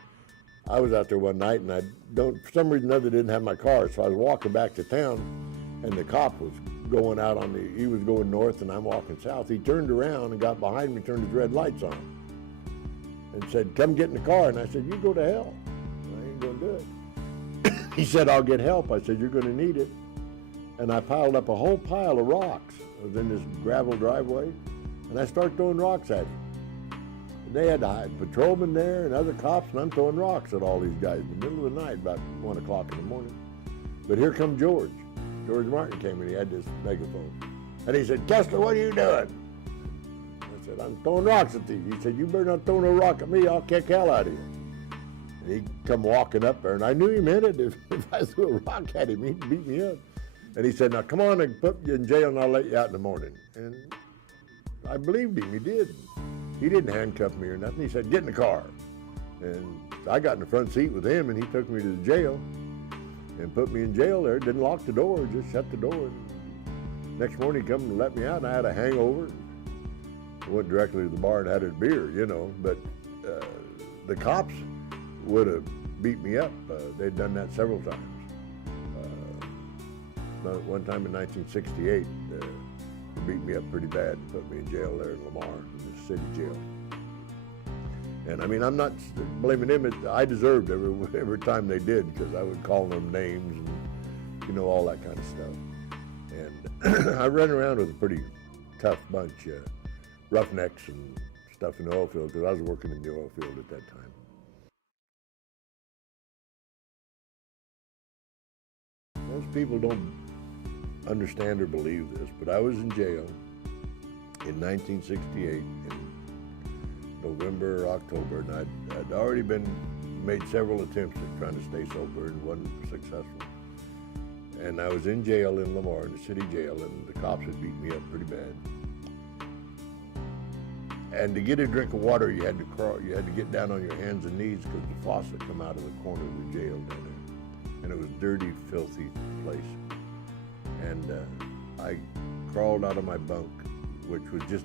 I was out there one night, and for some reason or other, didn't have my car, so I was walking back to town, and the cop was going out he was going north, and I'm walking south. He turned around and got behind me, turned his red lights on, and said, come get in the car. And I said, you go to hell. I ain't gonna do it. He said, I'll get help. I said, you're gonna need it. And I piled up a whole pile of rocks. I was in this gravel driveway, and I started throwing rocks at him. And they had a patrolman there and other cops, and I'm throwing rocks at all these guys in the middle of the night, about 1 o'clock in the morning. But here come George. George Martin came and he had this megaphone. And he said, Kessler, what are you doing? I said, I'm throwing rocks at thee. He said, you better not throw no rock at me. I'll kick hell out of you. And he come walking up there, and I knew he meant it. If I threw a rock at him, he'd beat me up. And he said, now come on and put you in jail, and I'll let you out in the morning. And I believed him. He did. He didn't handcuff me or nothing. He said, get in the car. And I got in the front seat with him, and he took me to the jail and put me in jail there. Didn't lock the door, just shut the door. And next morning, he come and let me out, and I had a hangover. I went directly to the bar and had a beer, you know. But the cops would have beat me up. They'd done that several times. One time in 1968, they beat me up pretty bad and put me in jail there in Lamar, in the city jail. And I mean, I'm not blaming him. I deserved every time they did, because I would call them names and, you know, all that kind of stuff. And I ran around with a pretty tough bunch, roughnecks and stuff in the oil field, because I was working in the oil field at that time. Most people don't understand or believe this, but I was in jail in 1968 in November or October, and I'd already made several attempts at trying to stay sober and wasn't successful. And I was in jail in Lamar, in the city jail, and the cops had beat me up pretty bad. And to get a drink of water, you had to crawl. You had to get down on your hands and knees, because the faucet come out of the corner of the jail down there, and it was a dirty, filthy place. And I crawled out of my bunk, which was just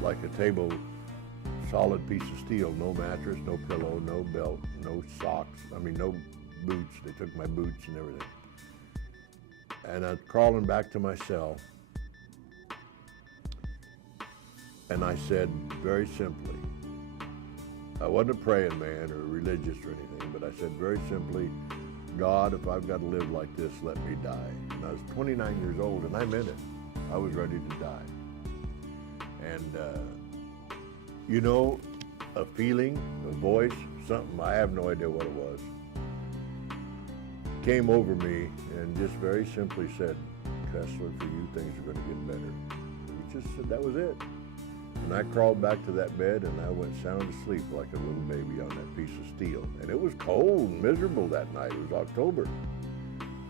like a table, solid piece of steel, no mattress, no pillow, no belt, no socks, no boots. They took my boots and everything. And I'm crawling back to my cell, and I said very simply, I wasn't a praying man or religious or anything, but I said very simply, God, if I've got to live like this, let me die. And I was 29 years old, and I meant it. I was ready to die. And, you know, a feeling, a voice, something, I have no idea what it was, came over me and just very simply said, Kessler, for you, things are going to get better. He just said that was it. And I crawled back to that bed, and I went sound asleep like a little baby on that piece of steel. And it was cold and miserable that night. It was October.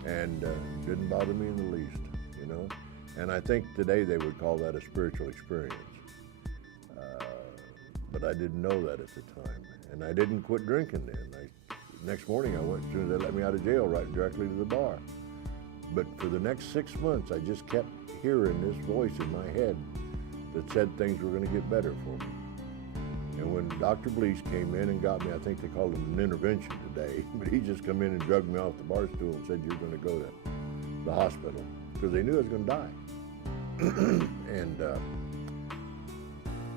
And it didn't bother me in the least, you know. And I think today they would call that a spiritual experience. But I didn't know that at the time. And I didn't quit drinking then. Next morning I went to, they let me out of jail right directly to the bar. But for the next 6 months, I just kept hearing this voice in my head that said things were going to get better for me. And when Dr. Blease came in and got me, I think they called him an intervention today, but he just come in and drugged me off the bar stool and said, you're going to go to the hospital, because they knew I was going to die. And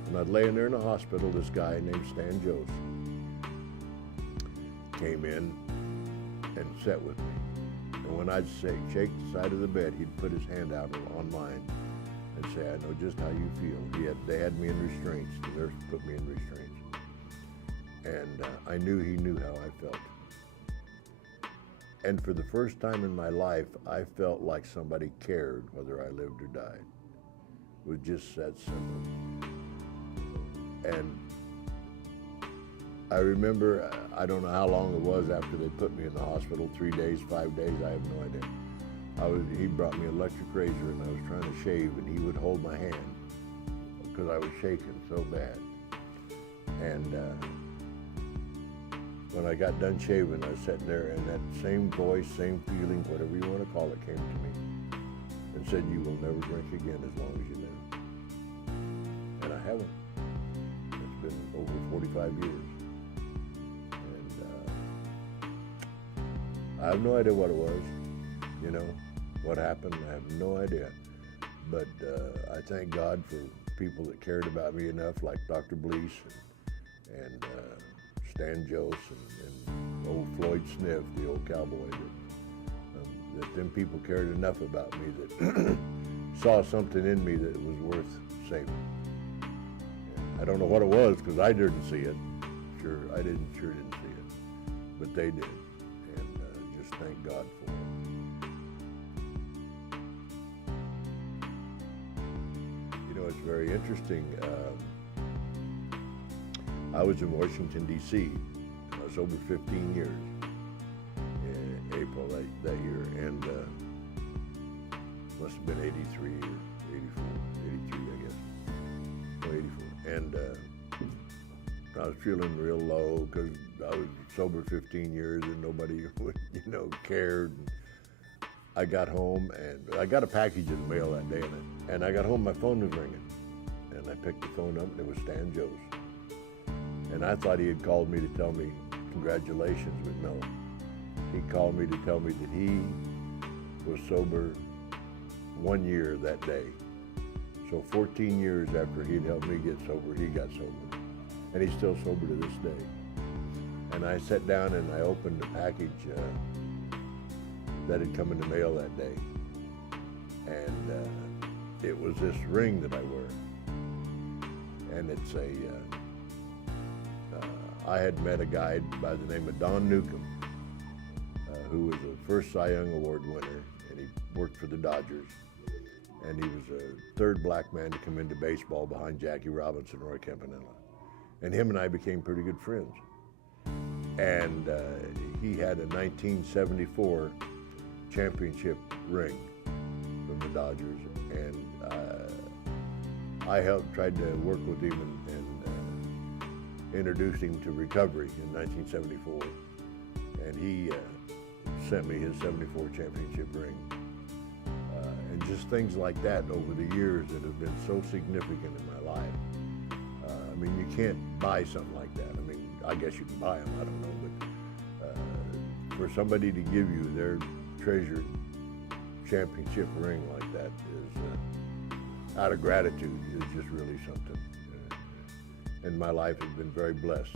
when I'd laying there in the hospital, this guy named Stan Jost came in and sat with me. And when I'd shake the side of the bed, he'd put his hand out on mine and say, I know just how you feel. They had me in restraints. The nurse put me in restraints. And I knew he knew how I felt. And for the first time in my life, I felt like somebody cared whether I lived or died. It was just that simple. And I remember, I don't know how long it was after they put me in the hospital, 3 days, 5 days, I have no idea. He brought me an electric razor, and I was trying to shave, and he would hold my hand because I was shaking so bad. And when I got done shaving, I was sitting there, and that same voice, same feeling, whatever you want to call it, came to me and said, you will never drink again as long as you live. And I haven't. It's been over 45 years. And I have no idea what it was, you know. What happened, I have no idea. But I thank God for people that cared about me enough, like Dr. Blease and Stan Jost and old Floyd Sniff, the old cowboy, that them people cared enough about me that saw something in me that was worth saving. I don't know what it was, because I didn't see it. I didn't see it. But they did. And just thank God for it. it's very interesting. I was in Washington, D.C. I was sober 15 years in April that year, and must have been 83 or 84, 83, I guess, or 84. And I was feeling real low because I was sober 15 years and nobody would, cared. I got home and I got a package in the mail that day, and I got home, my phone was ringing, and I picked the phone up and it was Stan Joe's. And I thought he had called me to tell me congratulations, but no. He called me to tell me that he was sober 1 year that day. So 14 years after he'd helped me get sober, he got sober. And he's still sober to this day. And I sat down and I opened the package that had come in the mail that day. And it was this ring that I wear. And it's I had met a guy by the name of Don Newcomb, who was a first Cy Young Award winner, and he worked for the Dodgers. And he was a third black man to come into baseball behind Jackie Robinson, Roy Campanella. And him and I became pretty good friends. And he had a 1974 championship ring from the Dodgers, and I tried to work with him and introduced him to recovery in 1974, and he sent me his 74 championship ring. And just things like that over the years that have been so significant in my life. I mean, you can't buy something like that. I mean, I guess you can buy them, I don't know, but for somebody to give you their treasured championship ring like that is, out of gratitude, is just really something. And my life has been very blessed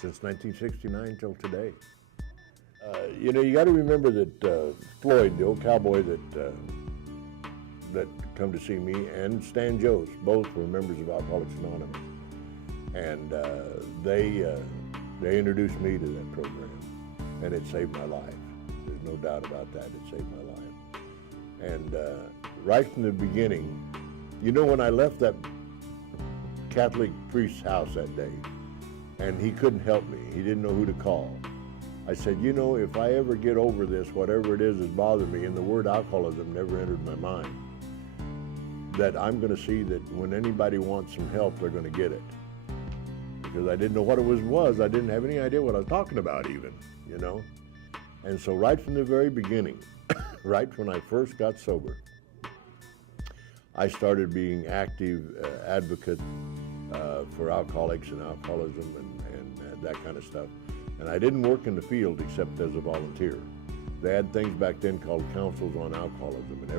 since 1969 till today. You got to remember that Floyd, the old cowboy that come to see me, and Stan Joe's, both were members of Alcoholics Anonymous, and they introduced me to that program, and it saved my life. There's no doubt about that. It saved my life. And right from the beginning, when I left that Catholic priest's house that day, and he couldn't help me, he didn't know who to call. I said, if I ever get over this, whatever it is that's bothering me, and the word alcoholism never entered my mind, that I'm going to see that when anybody wants some help, they're going to get it. Because I didn't know what it was. I didn't have any idea what I was talking about even, And so right from the very beginning, right when I first got sober, I started being active advocate for alcoholics and alcoholism and that kind of stuff. And I didn't work in the field except as a volunteer. They had things back then called councils on alcoholism, and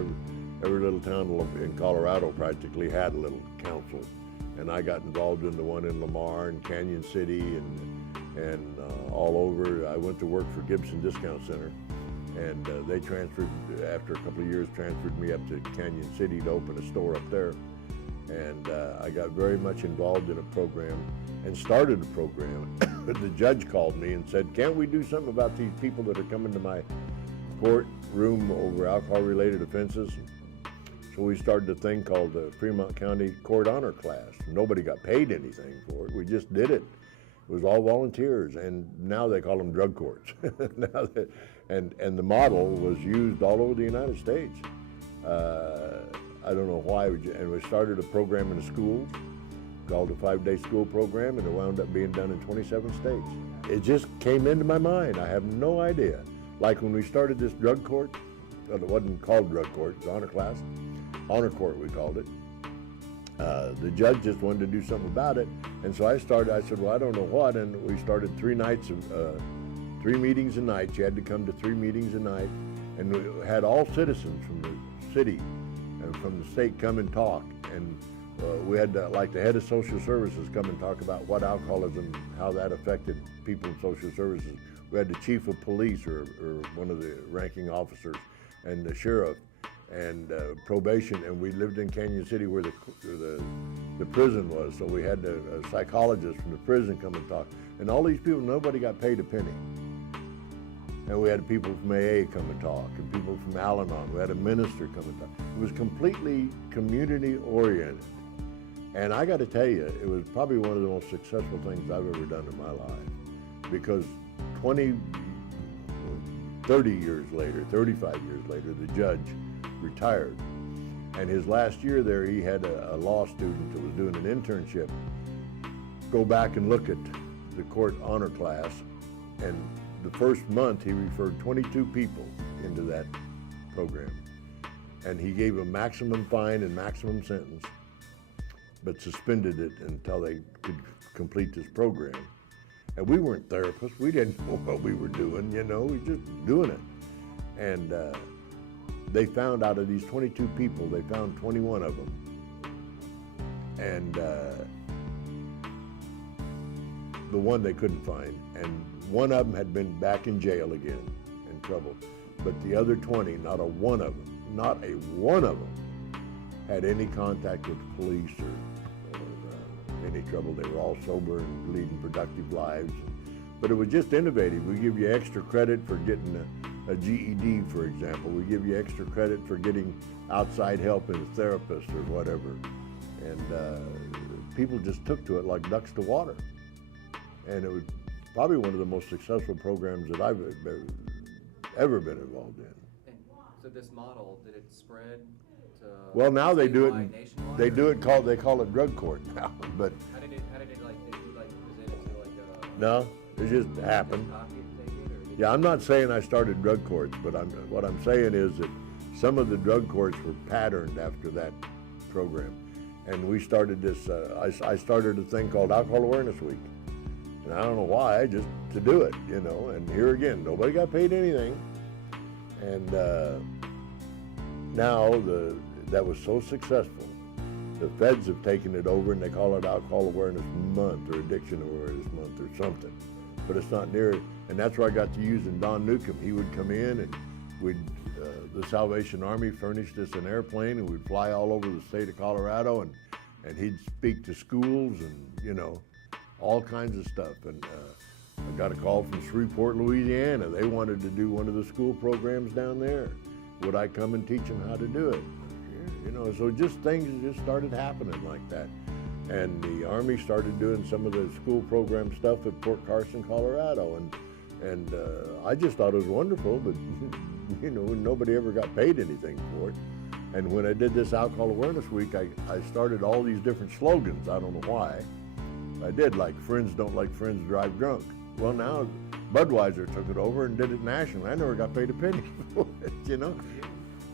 every little town in Colorado practically had a little council. And I got involved in the one in Lamar and Canyon City and all over. I went to work for Gibson Discount Center, and they after a couple of years, transferred me up to Canyon City to open a store up there. And I got very much involved in a program and started a program. The judge called me and said, can't we do something about these people that are coming to my courtroom over alcohol-related offenses? So we started a thing called the Fremont County Court Honor Class. Nobody got paid anything for it. We just did it. It was all volunteers, and now they call them drug courts. And the model was used all over the United States. I don't know why, and we started a program in the schools called the 5-day school program, and it wound up being done in 27 states. It just came into my mind. I have no idea. Like when we started this drug court, well, it wasn't called drug court, it was honor class, honor court we called it. The judge just wanted to do something about it, and so I said, well, I don't know what, and we started 3 meetings a night. You had to come to 3 meetings a night, and we had all citizens from the city and from the state come and talk, and we had like the head of social services come and talk about what alcoholism, how that affected people in social services. We had the chief of police or one of the ranking officers, and the sheriff, and probation, and we lived in Canyon City where the prison was, so we had a psychologist from the prison come and talk. And all these people, nobody got paid a penny. And we had people from AA come and talk, and people from Al-Anon. We had a minister come and talk. It was completely community oriented. And I got to tell you, it was probably one of the most successful things I've ever done in my life, because 30 years later, 35 years later, the judge retired. And his last year there, he had a law student that was doing an internship go back and look at the court honor class, and the first month he referred 22 people into that program, and he gave a maximum fine and maximum sentence, but suspended it until they could complete this program. And we weren't therapists, we didn't know what we were doing, you know, we were just doing it. And they found, out of these 22 people, they found 21 of them. And the one they couldn't find. And one of them had been back in jail again, in trouble. But the other 20, not a one of them had any contact with the police or any trouble. They were all sober and leading productive lives. But it was just innovative. We give you extra credit for getting a GED, for example. We give you extra credit for getting outside help in a therapist or whatever. And people just took to it like ducks to water. And it was probably one of the most successful programs that I've ever been involved in. And so this model, did it spread to? Well, now they do it. Nationwide, They call it drug court now. But How did it like? Did you like present it to like a? no, it just happened. Copy and take it, or did Yeah, I'm not saying I started drug courts, but what I'm saying is that some of the drug courts were patterned after that program. And we started this, I started a thing called Alcohol Awareness Week. And I don't know why, just to do it, you know. And here again, nobody got paid anything. And now that was so successful, the feds have taken it over and they call it Alcohol Awareness Month or Addiction Awareness Month or something. But it's not near, and that's where I got to using Don Newcomb. He would come in and the Salvation Army furnished us an airplane, and we'd fly all over the state of Colorado, and he'd speak to schools and, you know, all kinds of stuff. And I got a call from Shreveport, Louisiana. They wanted to do one of the school programs down there. Would I come and teach them how to do it? You know, so just things just started happening like that. And the Army started doing some of the school program stuff at Fort Carson, Colorado. And I just thought it was wonderful, but you know, nobody ever got paid anything for it. And when I did this Alcohol Awareness Week, I started all these different slogans. I don't know why. I did, like, friends don't like friends drive drunk. Well, now Budweiser took it over and did it nationally. I never got paid a penny for it, you know,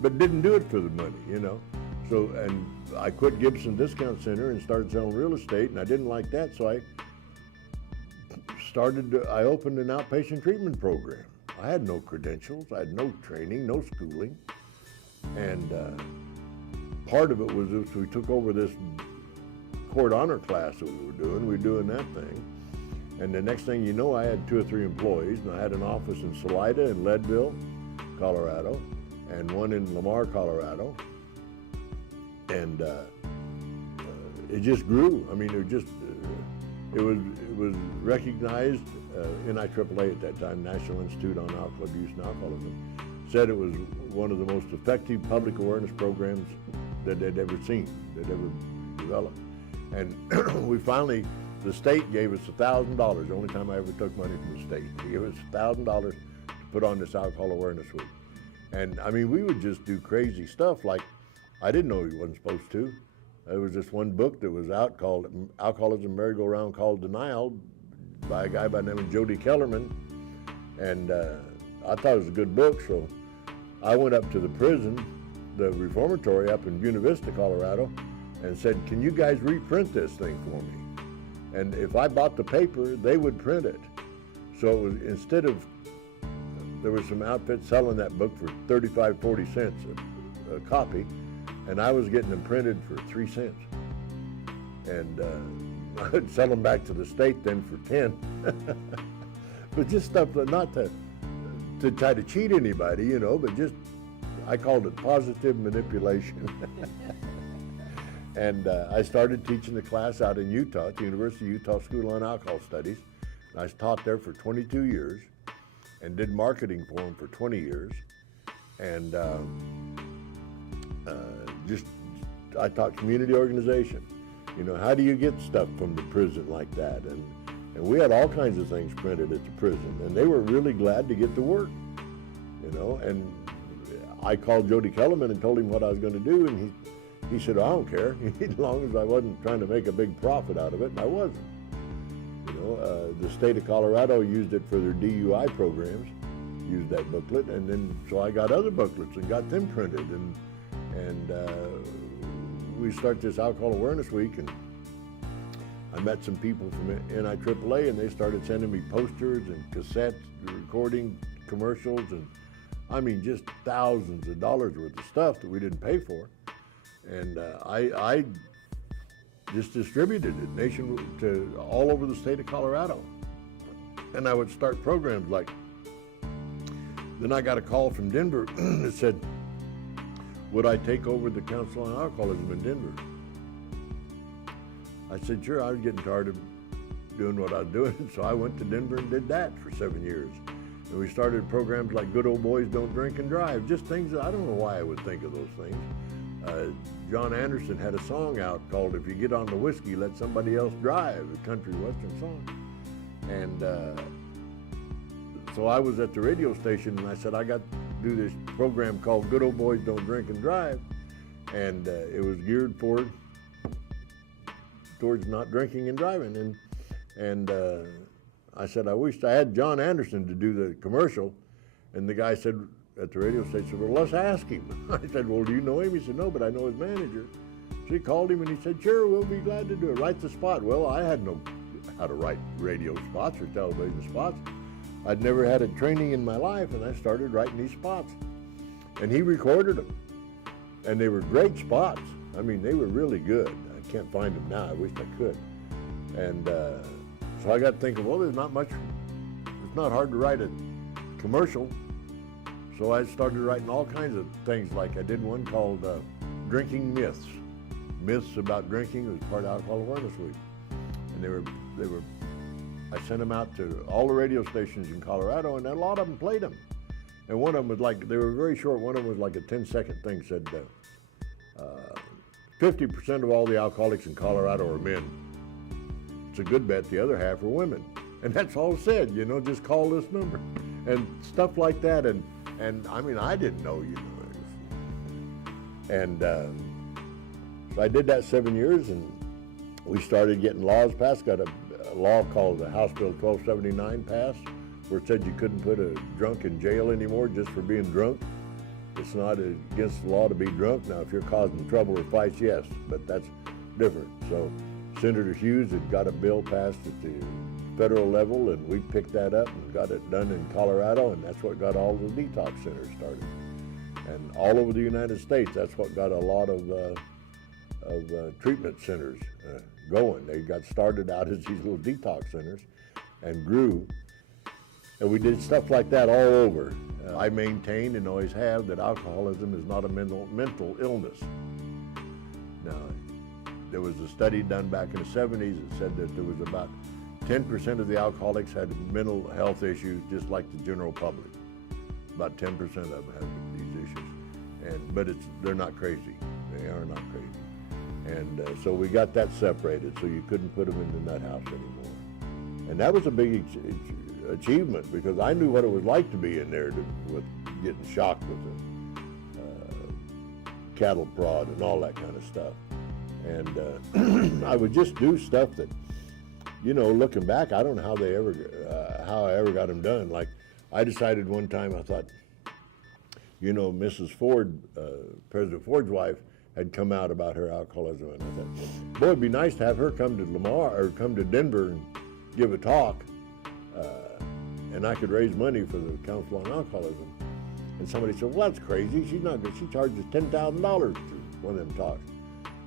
but didn't do it for the money, you know. So, and I quit Gibson Discount Center and started selling real estate, and I didn't like that, so I opened an outpatient treatment program. I had no credentials, I had no training, no schooling, and part of it was if we took over this court honor class that we were doing that thing. And the next thing you know, I had 2 or 3 employees, and I had an office in Salida and Leadville, Colorado, and one in Lamar, Colorado. And it just grew. I mean, it was recognized. NIAAA at that time, National Institute on Alcohol Abuse and Alcoholism, said it was one of the most effective public awareness programs that they'd ever seen, they'd ever developed. And we finally, the state gave us $1,000, the only time I ever took money from the state. They gave us $1,000 to put on this Alcohol Awareness Week. And I mean, we would just do crazy stuff, like, I didn't know we wasn't supposed to. There was this one book that was out called Alcoholism Merry-Go-Round Called Denial by a guy by the name of Jody Kellerman. And I thought it was a good book, so I went up to the prison, the reformatory up in Buena Vista, Colorado, and said, can you guys reprint this thing for me? And if I bought the paper, they would print it. So it was, instead of, there was some outfits selling that book for 35, 40 cents a copy, and I was getting them printed for 3 cents. And I'd sell them back to the state then for 10. But just stuff that, not to try to cheat anybody, you know, but just, I called it positive manipulation. And I started teaching the class out in Utah, at the University of Utah School on Alcohol Studies. I taught there for 22 years. and did marketing for them for 20 years. And I taught community organization. You know, how do you get stuff from the prison like that? And we had all kinds of things printed at the prison, and they were really glad to get to work, you know. And I called Jody Kellerman and told him what I was going to do, and he said, I don't care, as long as I wasn't trying to make a big profit out of it, and I wasn't. You know, the state of Colorado used it for their DUI programs, used that booklet, and then so I got other booklets and got them printed, and we start this Alcohol Awareness Week, and I met some people from NIAAA, and they started sending me posters and cassettes, recording commercials, and I mean just thousands of dollars worth of stuff that we didn't pay for. And I just distributed it to all over the state of Colorado. And I would start programs like, then I got a call from Denver that said, would I take over the Council on Alcoholism in Denver? I said, sure. I was getting tired of doing what I was doing, so I went to Denver and did that for 7 years. And we started programs like Good Old Boys Don't Drink and Drive, just things that I don't know why I would think of those things. John Anderson had a song out called If You Get on the Whiskey, Let Somebody Else Drive, a country western song. And so I was at the radio station, and I said, I got to do this program called Good Old Boys Don't Drink and Drive. And it was geared towards not drinking and driving. And I said, I wished I had John Anderson to do the commercial. And the guy said at the radio station, well, let's ask him. I said, well, do you know him? He said, no, but I know his manager. So he called him and he said, sure, we'll be glad to do it. Write the spot. Well, I had no how to write radio spots or television spots. I'd never had a training in my life, and I started writing these spots. And he recorded them. And they were great spots. I mean, they were really good. I can't find them now. I wish I could. And so I got thinking, well, it's not hard to write a commercial. So I started writing all kinds of things. Like I did one called Drinking Myths. Myths about drinking. It was part of Alcohol Awareness Week. And I sent them out to all the radio stations in Colorado, and a lot of them played them. And one of them was like, they were very short. One of them was like a 10-second thing, said 50% of all the alcoholics in Colorado are men. It's a good bet the other half are women. And that's all it said, you know, just call this number. And stuff like that. And I mean, I didn't know, you know. And so I did that 7 years, and we started getting laws passed. Got a law called the House Bill 1279 passed, where it said you couldn't put a drunk in jail anymore just for being drunk. It's not against the law to be drunk. Now, if you're causing trouble or fights, yes, but that's different. So Senator Hughes had got a bill passed at the federal level, and we picked that up and got it done in Colorado, and that's what got all the detox centers started. And all over the United States, that's what got a lot of treatment centers going. They got started out as these little detox centers and grew. And we did stuff like that all over. I maintain and always have that alcoholism is not a mental illness. Now, there was a study done back in the 70s that said that there was about 10% of the alcoholics had mental health issues just like the general public. About 10% of them have these issues. But they're not crazy. They are not crazy. And so we got that separated, so you couldn't put them in the nut house anymore. And that was a big achievement, because I knew what it was like to be in there with getting shocked with the cattle prod and all that kind of stuff. And I would just do stuff that, you know, looking back, I don't know how I ever got them done. Like, I decided one time, I thought, you know, Mrs. Ford, President Ford's wife, had come out about her alcoholism, and I thought, boy, it'd be nice to have her come to Denver and give a talk, and I could raise money for the Council on Alcoholism. And somebody said, well, that's crazy. She's not good. She charges $10,000 for one of them talks.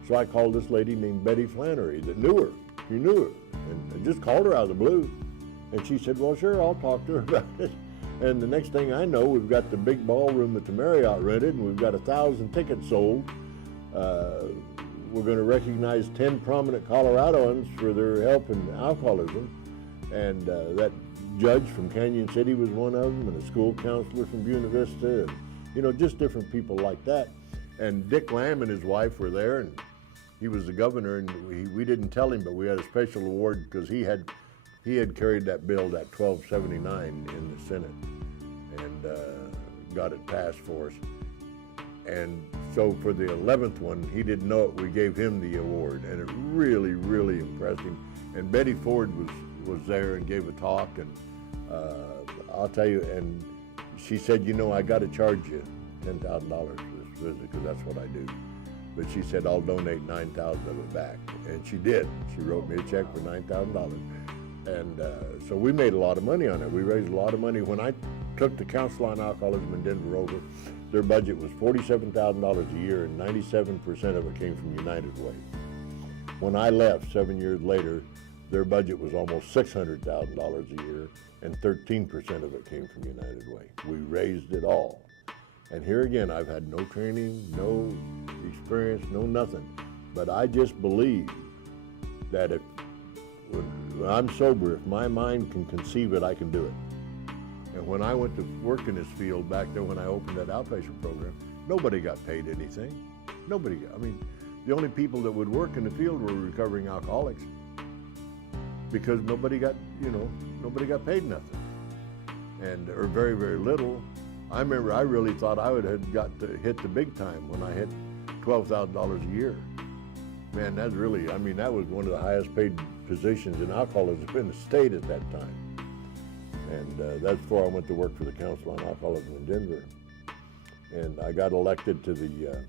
So I called this lady named Betty Flannery that knew her. She knew her, and just called her out of the blue. And she said, well, sure, I'll talk to her about it. And the next thing I know, we've got the big ballroom at the Marriott rented, and we've got 1,000 tickets sold. We're going to recognize 10 prominent Coloradoans for their help in alcoholism, and that judge from Canyon City was one of them, and a school counselor from Buena Vista, and just different people like that. And Dick Lamb and his wife were there, and he was the governor, and we didn't tell him, but we had a special award because he had carried that bill, that 1279, in the Senate, and got it passed for us. And so for the 11th one, he didn't know it. We gave him the award, and it really, really impressed him. And Betty Ford was there and gave a talk, and I'll tell you, and she said, I got to charge you $10,000 for this visit because that's what I do. But she said, I'll donate $9,000 of it back, and she did. She wrote me a check for $9,000, and so we made a lot of money on it. We raised a lot of money. When I took the Council on Alcoholism in Denver over, their budget was $47,000 a year, and 97% of it came from United Way. When I left 7 years later, their budget was almost $600,000 a year, and 13% of it came from United Way. We raised it all. And here again, I've had no training, no experience, no nothing. But I just believe that when I'm sober, if my mind can conceive it, I can do it. And when I went to work in this field back there when I opened that outpatient program, nobody got paid anything. Nobody got, the only people that would work in the field were recovering alcoholics because nobody got paid nothing. Or very, very little. I remember I really thought I would have got to hit the big time when I hit $12,000 a year. Man, that's really, that was one of the highest paid positions in alcoholism in the state at that time. And that's before I went to work for the Council on Alcoholism in Denver. And I got elected to the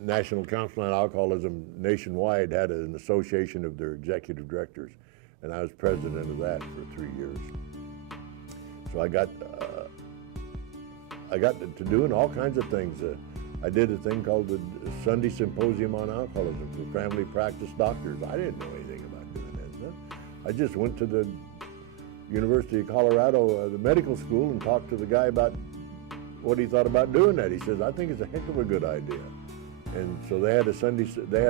National Council on Alcoholism nationwide had an association of their executive directors, and I was president of that for 3 years. So I got to doing all kinds of things. I did a thing called the Sunday Symposium on Alcoholism for family practice doctors. I didn't know anything about doing that. I just went to the University of Colorado, the medical school, and talked to the guy about what he thought about doing that. He says, I think it's a heck of a good idea. And so they had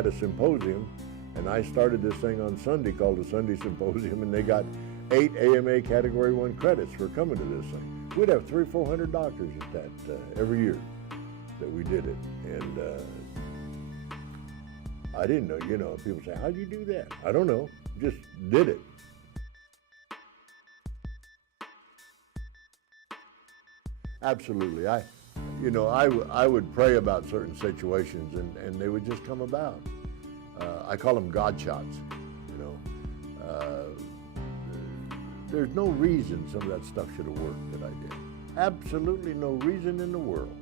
a symposium, and I started this thing on Sunday called the Sunday Symposium, and they got 8 AMA Category 1 credits for coming to this thing. We'd have 300 or 400 doctors at that every year that we did it. And I didn't know, people say, how'd you do that? I don't know, just did it. Absolutely. I would pray about certain situations, and they would just come about. I call them God shots, There's no reason some of that stuff should have worked that I did. Absolutely no reason in the world.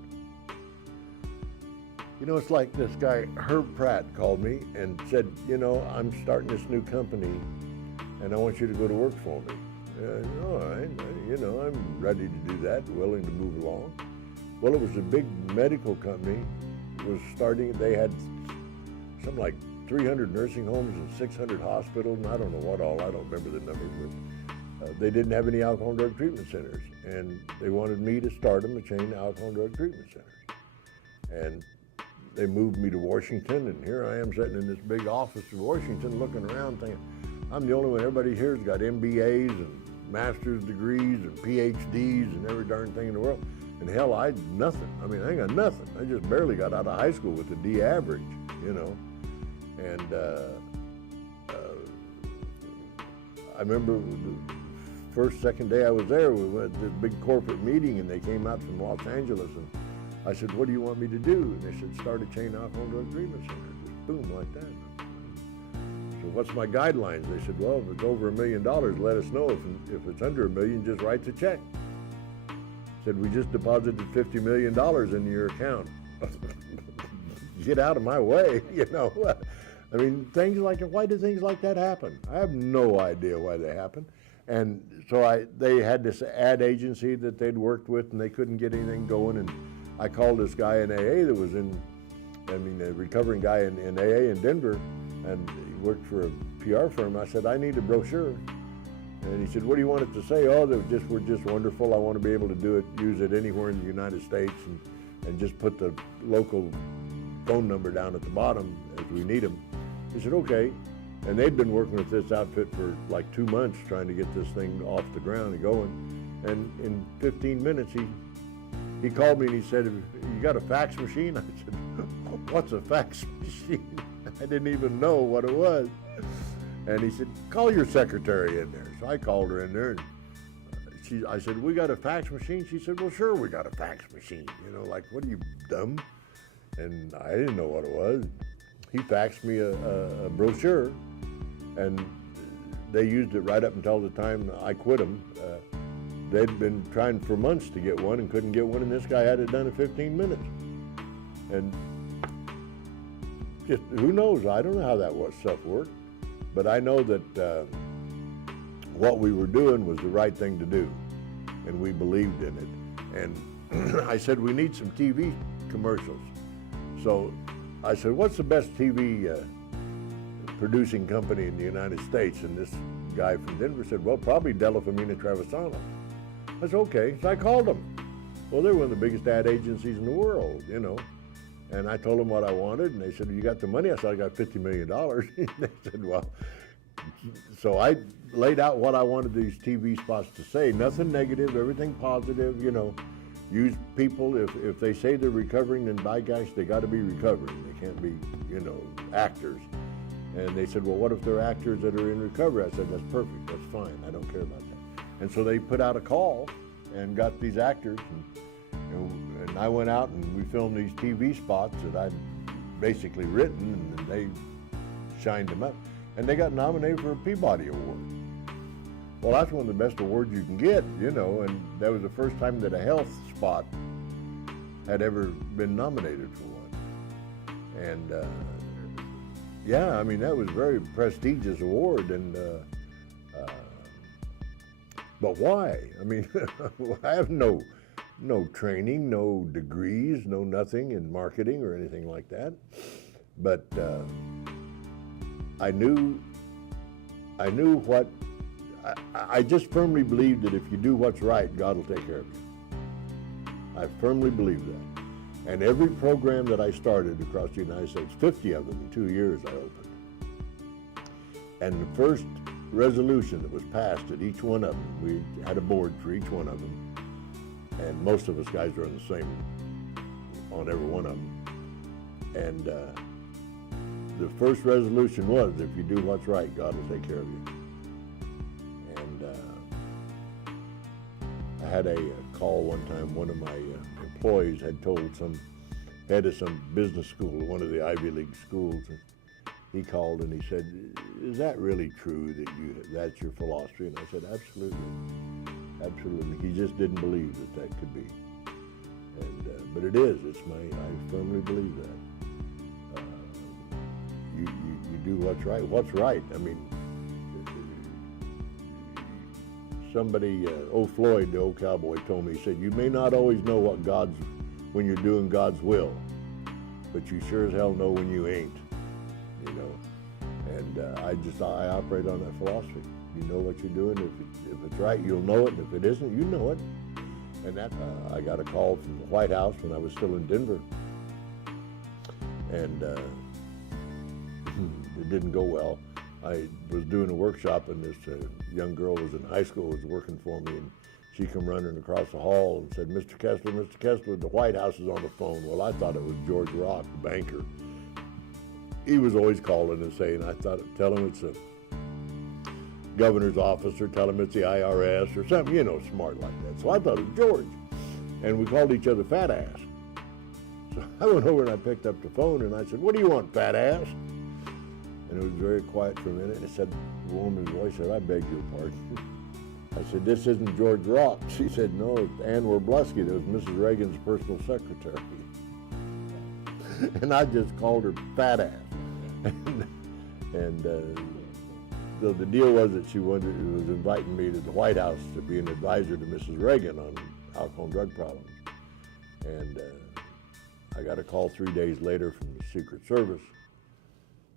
It's like this guy, Herb Pratt, called me and said, I'm starting this new company, and I want you to go to work for me. All right, I'm ready to do that, willing to move along. Well, it was a big medical company, was starting, they had something like 300 nursing homes and 600 hospitals, and I don't know what all, I don't remember the numbers, but they didn't have any alcohol and drug treatment centers, and they wanted me to start them, a chain of alcohol and drug treatment centers. And they moved me to Washington, and here I am sitting in this big office in Washington looking around thinking, I'm the only one, everybody here's got MBAs and master's degrees and PhDs and every darn thing in the world. And hell, I had nothing. I ain't got nothing. I just barely got out of high school with a D average, And I remember the second day I was there, we went to this big corporate meeting, and they came out from Los Angeles, and I said, what do you want me to do? And they said, start a chain alcohol and drug treatment center. Just boom, like that. So what's my guidelines? They said, well, if it's over $1 million, let us know. If it's under $1 million, just write the check. Said, we just deposited $50 million into your account. Get out of my way, things like, why do things like that happen? I have no idea why they happen. And so they had this ad agency that they'd worked with, and they couldn't get anything going. And I called this guy in AA that was a recovering guy in AA in Denver, and he worked for a PR firm. I said, I need a brochure. And he said, what do you want it to say? Oh, we're just wonderful. I want to be able to use it anywhere in the United States, and just put the local phone number down at the bottom as we need them. He said, okay. And they'd been working with this outfit for like 2 months trying to get this thing off the ground and going. And in 15 minutes, he called me and he said, "You got a fax machine?" I said, "What's a fax machine?" I didn't even know what it was. And he said, "Call your secretary in there." So I called her in there, and I said, "We got a fax machine?" She said, "Well, sure, we got a fax machine." You know, like, what are you, dumb? And I didn't know what it was. He faxed me a brochure, and they used it right up until the time I quit them. They'd been trying for months to get one and couldn't get one, and this guy had it done in 15 minutes. And just, who knows? I don't know how that stuff worked, but I know that what we were doing was the right thing to do, and we believed in it. And I said, we need some TV commercials. So I said, what's the best TV producing company in the United States? And this guy from Denver said, well, probably Delafamina Travisano. I said, okay. So I called them. Well, they're one of the biggest ad agencies in the world, you know. And I told them what I wanted, and they said, you got the money? I said, I got $50 million. They said, well, so I laid out what I wanted these TV spots to say. Nothing negative, everything positive, you know. Use people, if they say they're recovering, then by gosh, they got to be recovering. They can't be, you know, actors. And they said, well, what if they're actors that are in recovery? I said, that's perfect, that's fine, I don't care about that. And so they put out a call and got these actors, and I went out and we filmed these TV spots that I'd basically written, and they shined them up. And they got nominated for a Peabody Award. Well, that's one of the best awards you can get, you know, and that was the first time that a health spot had ever been nominated for one. And yeah, I mean, that was a very prestigious award, and but why? I mean, I have no training, no degrees, no nothing in marketing or anything like that. But I knew what, I just firmly believed that if you do what's right, God will take care of you. I firmly believe that. And every program that I started across the United States, 50 of them in 2 years I opened. And the first resolution that was passed at each one of them, we had a board for each one of them, and most of us guys are on the same, on every one of them. And the first resolution was, if you do what's right, God will take care of you. And I had a call one time, one of my employees had told some head of some business school, one of the Ivy League schools, and he called and he said, is that really true that that's your philosophy? And I said, absolutely, absolutely. He just didn't believe that could be. And but it is, I firmly believe that. You do what's right. What's right? I mean, somebody, old Floyd, the old cowboy, told me, he said, you may not always know when you're doing God's will, but you sure as hell know when you ain't, you know. And I operate on that philosophy. You know what you're doing. If it's right, you'll know it. And if it isn't, you know it. And that I got a call from the White House when I was still in Denver, and it didn't go well. I was doing a workshop, and this young girl was in high school, was working for me, and she come running across the hall and said, Mr. Kessler, the White House is on the phone. Well, I thought it was George Rock, the banker. He was always calling and saying, tell him it's a governor's office, or tell him it's the IRS or something, you know, smart like that. So I thought it was George. And we called each other fat ass. So I went over and I picked up the phone and I said, what do you want, fat ass? And it was very quiet for a minute. And it said, a woman's voice said, I beg your pardon. I said, this isn't George Rock. She said, no, it's Ann Warbluski. That was Mrs. Reagan's personal secretary. And I just called her fat ass. And so the deal was that she was inviting me to the White House to be an advisor to Mrs. Reagan on alcohol and drug problems. And I got a call 3 days later from the Secret Service.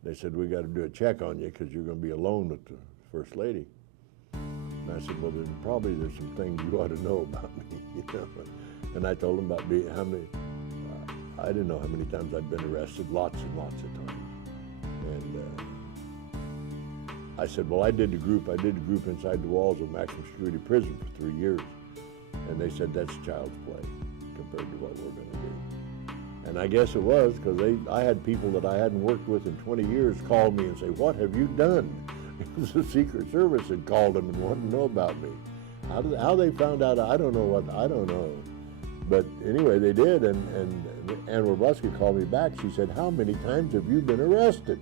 They said, we got to do a check on you because you're going to be alone with the First Lady. And I said, well, there's some things you ought to know about me, you know. And I told them about I didn't know how many times I'd been arrested, lots and lots of times. And I said, well, I did the group inside the walls of maximum security prison for 3 years. And they said, that's child's play compared to what we're going to do. And I guess it was, because I had people that I hadn't worked with in 20 years call me and say, what have you done? It was the Secret Service had called them and wanted to know about me. How they found out, I don't know. But anyway, they did, and Ann Wroblewski called me back. She said, how many times have you been arrested?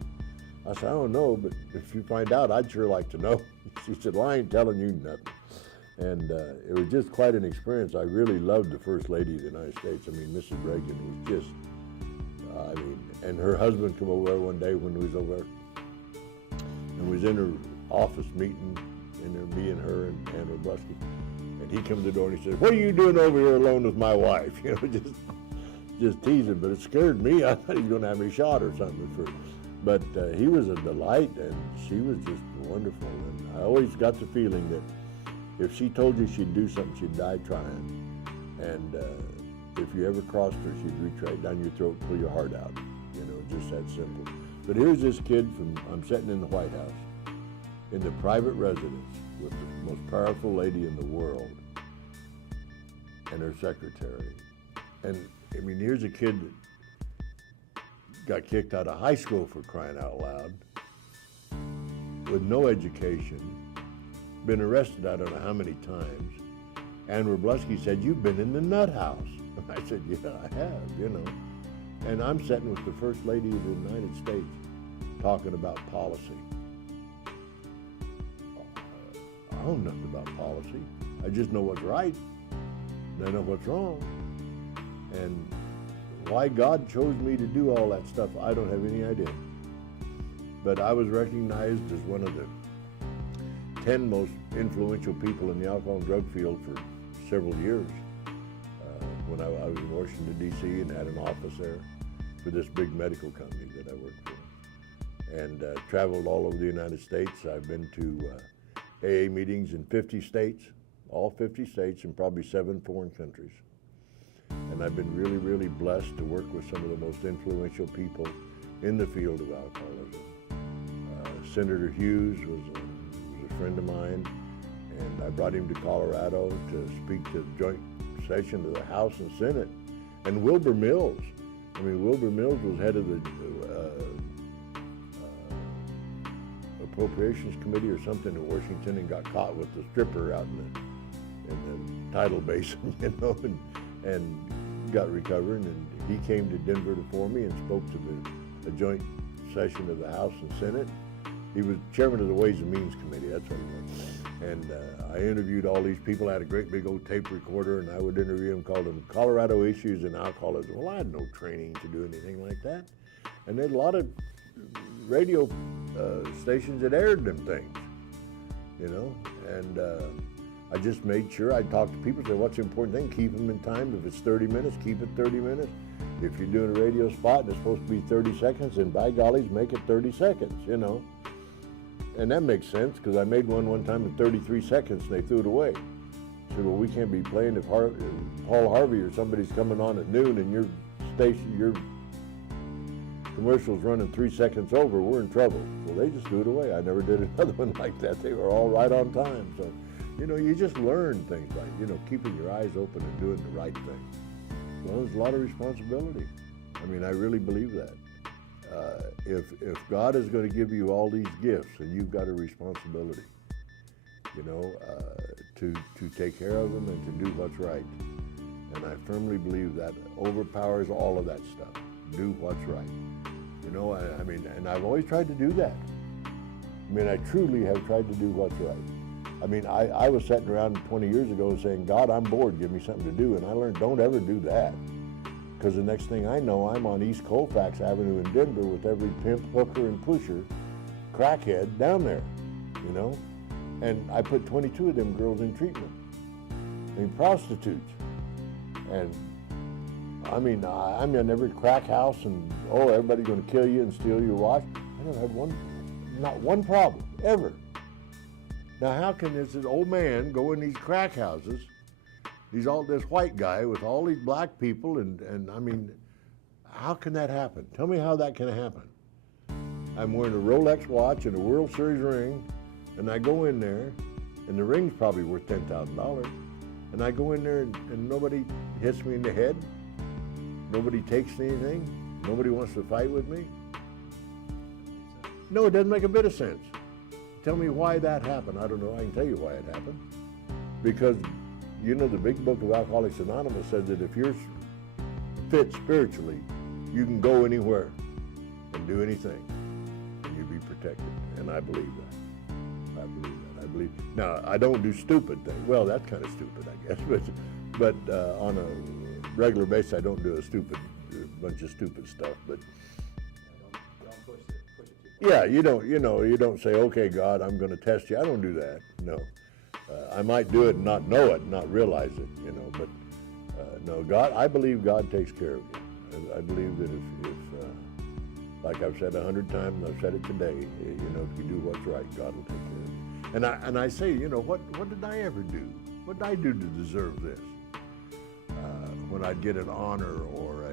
I said, I don't know, but if you find out, I'd sure like to know. She said, well, I ain't telling you nothing. And it was just quite an experience. I really loved the First Lady of the United States. I mean, Mrs. Reagan was just, and her husband came over there one day when we was over there, and was in her office meeting, me and her and Ann Wroblewski. And he come to the door and he said, what are you doing over here alone with my wife? You know, just teasing, but it scared me. I thought he was going to have me shot or something. But he was a delight, and she was just wonderful. And I always got the feeling that if she told you she'd do something, she'd die trying. And if you ever crossed her, she'd reach right down your throat, pull your heart out. You know, just that simple. But here's this kid I'm sitting in the White House, in the private residence with the most powerful lady in the world and her secretary. And I mean, here's a kid that got kicked out of high school, for crying out loud, with no education, been arrested I don't know how many times. Ann Wroblewski said, you've been in the nut house. And I said, yeah, I have, you know. And I'm sitting with the First Lady of the United States talking about policy. I don't know nothing about policy. I just know what's right, and I know what's wrong. And why God chose me to do all that stuff, I don't have any idea. But I was recognized as one of the 10 most influential people in the alcohol and drug field for several years. When I was in Washington, D.C. and had an office there for this big medical company that I worked for. And traveled all over the United States. I've been to AA meetings in 50 states, all 50 states, and probably 7 foreign countries. And I've been really, really blessed to work with some of the most influential people in the field of alcoholism. Senator Hughes was a friend of mine, and I brought him to Colorado to speak to the joint session of the House and Senate. And Wilbur Mills, I mean, Wilbur Mills was head of the Appropriations Committee or something in Washington, and got caught with the stripper out in the tidal basin, you know, and got recovered. And he came to Denver for me and spoke to the joint session of the House and Senate. He was chairman of the Ways and Means Committee, that's what he was. And I interviewed all these people. I had a great big old tape recorder, and I would interview them, called them Colorado Issues in Alcoholism. Well, I had no training to do anything like that. And there's a lot of radio stations that aired them things, you know. And I just made sure I talked to people, say, what's the important thing? Keep them in time. If it's 30 minutes, keep it 30 minutes. If you're doing a radio spot and it's supposed to be 30 seconds, then by gollies, make it 30 seconds, you know. And that makes sense, because I made one time in 33 seconds and they threw it away. I said, well, we can't be playing if Paul Harvey or somebody's coming on at noon and your commercial's running 3 seconds over, we're in trouble. So they just threw it away. I never did another one like that. They were all right on time. So, you know, you just learn things like, you know, keeping your eyes open and doing the right thing. Well, there's a lot of responsibility. I mean, I really believe that. If God is going to give you all these gifts, and you've got a responsibility, you know, to take care of them and to do what's right. And I firmly believe that overpowers all of that stuff. Do what's right. You know, I mean, and I've always tried to do that. I mean, I truly have tried to do what's right. I mean, I was sitting around 20 years ago saying, God, I'm bored, give me something to do. And I learned, don't ever do that. Because the next thing I know, I'm on East Colfax Avenue in Denver with every pimp, hooker, and pusher, crackhead down there, you know? And I put 22 of them girls in treatment. I mean, prostitutes. And I mean, I'm in every crack house, and oh, everybody's going to kill you and steal your watch. I don't have not one problem, ever. Now, how can this old man go in these crack houses, this white guy with all these black people, and I mean, how can that happen? Tell me how that can happen. I'm wearing a Rolex watch and a World Series ring, and I go in there, and the ring's probably worth $10,000, and I go in there and nobody hits me in the head, nobody takes anything, nobody wants to fight with me. No, it doesn't make a bit of sense. Tell me why that happened. I don't know. I can tell you why it happened. Because, you know, the big book of Alcoholics Anonymous said that if you're fit spiritually, you can go anywhere and do anything, and you'll be protected. And I believe that. I believe that. I believe. Now, I don't do stupid things. Well, that's kind of stupid, I guess. But on a regular basis, I don't do a bunch of stupid stuff. But Don't push it too far. yeah, you don't say, okay, God, I'm going to test you. I don't do that. No. I might do it and not know it, not realize it, you know, but no, God, I believe God takes care of you. I believe that if like I've said 100 times, I've said it today, you know, if you do what's right, God will take care of you. And I say, you know, what did I ever do? What did I do to deserve this? When I'd get an honor or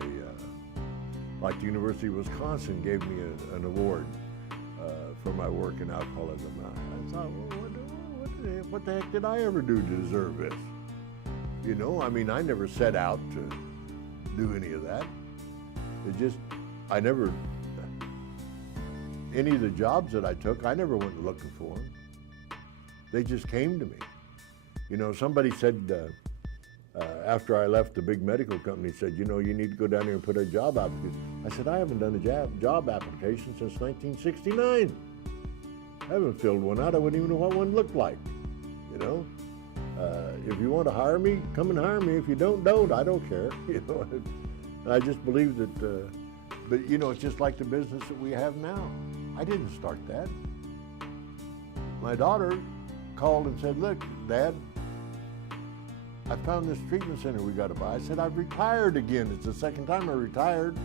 like the University of Wisconsin gave me an award for my work in alcoholism. I thought, well, what the heck did I ever do to deserve this? You know, I mean, I never set out to do any of that. Any of the jobs that I took, I never went looking for them. They just came to me. You know, somebody said, after I left the big medical company, said, you know, you need to go down here and put a job application. I said, I haven't done a job application since 1969. I haven't filled one out. I wouldn't even know what one looked like, you know. If you want to hire me, come and hire me. If you don't. I don't care, you know. I just believe that, but you know, it's just like the business that we have now. I didn't start that. My daughter called and said, look, Dad, I found this treatment center we got to buy. I said, I've retired again. It's the second time I retired.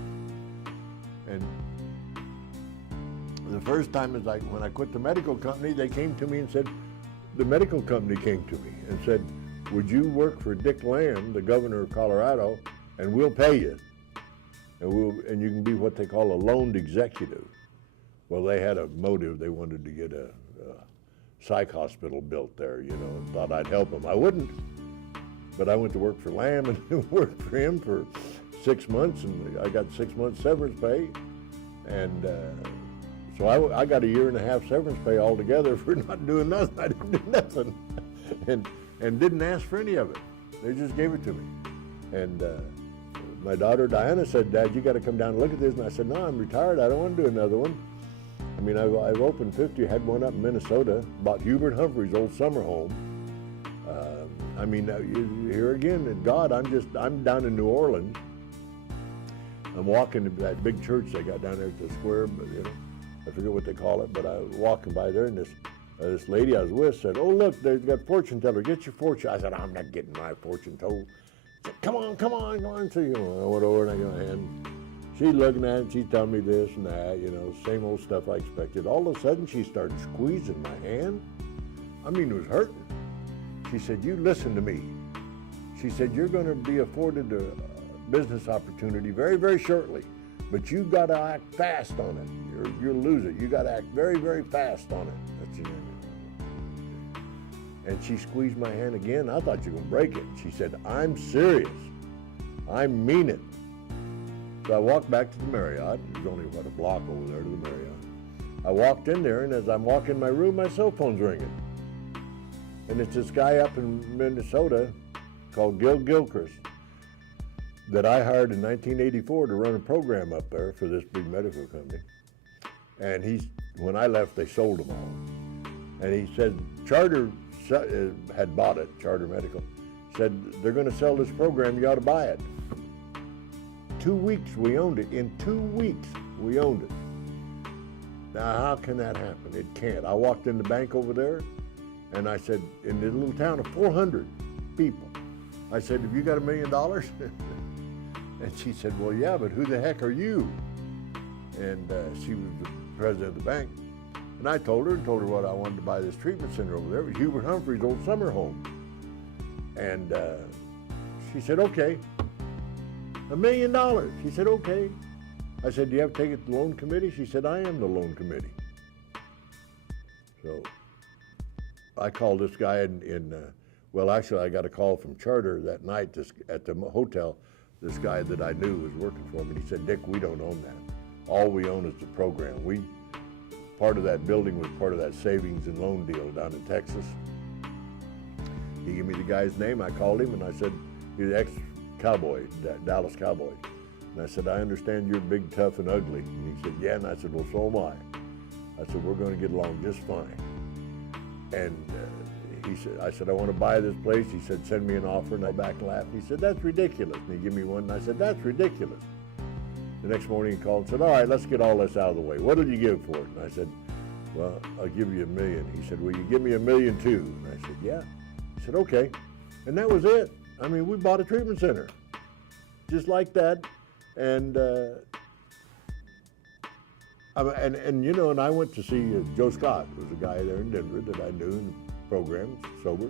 And the first time is like when I quit the medical company, they came to me and said, the medical company came to me and said, would you work for Dick Lamb, the governor of Colorado, and we'll pay you. And you can be what they call a loaned executive. Well, they had a motive. They wanted to get a psych hospital built there, you know, thought I'd help them. I wouldn't. But I went to work for Lamb and worked for him for 6 months, and I got 6 months severance pay. And so I got a 1.5 year severance pay altogether for not doing nothing. I didn't do nothing and didn't ask for any of it. They just gave it to me. And my daughter Diana said, Dad, you got to come down and look at this. And I said, no, I'm retired. I don't want to do another one. I mean, I've opened 50, had one up in Minnesota, bought Hubert Humphrey's old summer home. I mean, here again, at God, I'm down in New Orleans. I'm walking to that big church they got down there at the square, but you know, I forget what they call it, but I was walking by there, and this lady I was with said, oh, look, they've got fortune teller, get your fortune. I said, I'm not getting my fortune told. She said, come on. So, you know, I went over and I got a hand. She's looking at it, and she's telling me this and that, you know, same old stuff I expected. All of a sudden, she started squeezing my hand. I mean, it was hurting. She said, you listen to me. She said, you're going to be afforded a business opportunity very, very shortly, but you got to act fast on it. You'll lose it. You got to act very, very fast on it. That's it. And she squeezed my hand again. I thought you were going to break it. She said, I'm serious. I mean it. So I walked back to the Marriott. It was only about a block over there to the Marriott. I walked in there, and as I'm walking in my room, my cell phone's ringing. And it's this guy up in Minnesota called Gil Gilchrist that I hired in 1984 to run a program up there for this big medical company. And when I left, they sold them all. And he said, Charter had bought it, Charter Medical, said, they're going to sell this program, you ought to buy it. 2 weeks we owned it. In 2 weeks we owned it. Now how can that happen? It can't. I walked in the bank over there and I said, in this little town of 400 people, I said, have you got $1 million? And she said, well, yeah, but who the heck are you? And she was the president of the bank. And I told her what I wanted to buy this treatment center over there. It was Hubert Humphrey's old summer home. And she said, okay. $1 million. She said, okay. I said, do you have to take it to the loan committee? She said, I am the loan committee. So I called this guy well, actually, I got a call from Charter that night at the hotel. This guy that I knew was working for him, and he said, Dick, we don't own that. All we own is the program. Part of that building was part of that savings and loan deal down in Texas. He gave me the guy's name. I called him, and I said, he's an ex-cowboy, Dallas Cowboy. And I said, I understand you're big, tough, and ugly. And he said, yeah. And I said, well, so am I. I said, we're going to get along just fine. And I said, I want to buy this place. He said, send me an offer. And I back and laughed. He said, that's ridiculous. And he gave me one. And I said, that's ridiculous. The next morning he called and said, all right, let's get all this out of the way. What did you give for it? And I said, well, I'll give you $1 million. He said, will you give me $1 million too? And I said, yeah. He said, okay. And that was it. I mean, we bought a treatment center. Just like that. And you know, and I went to see Joe Scott, was a guy there in Denver that I knew in the program, sober.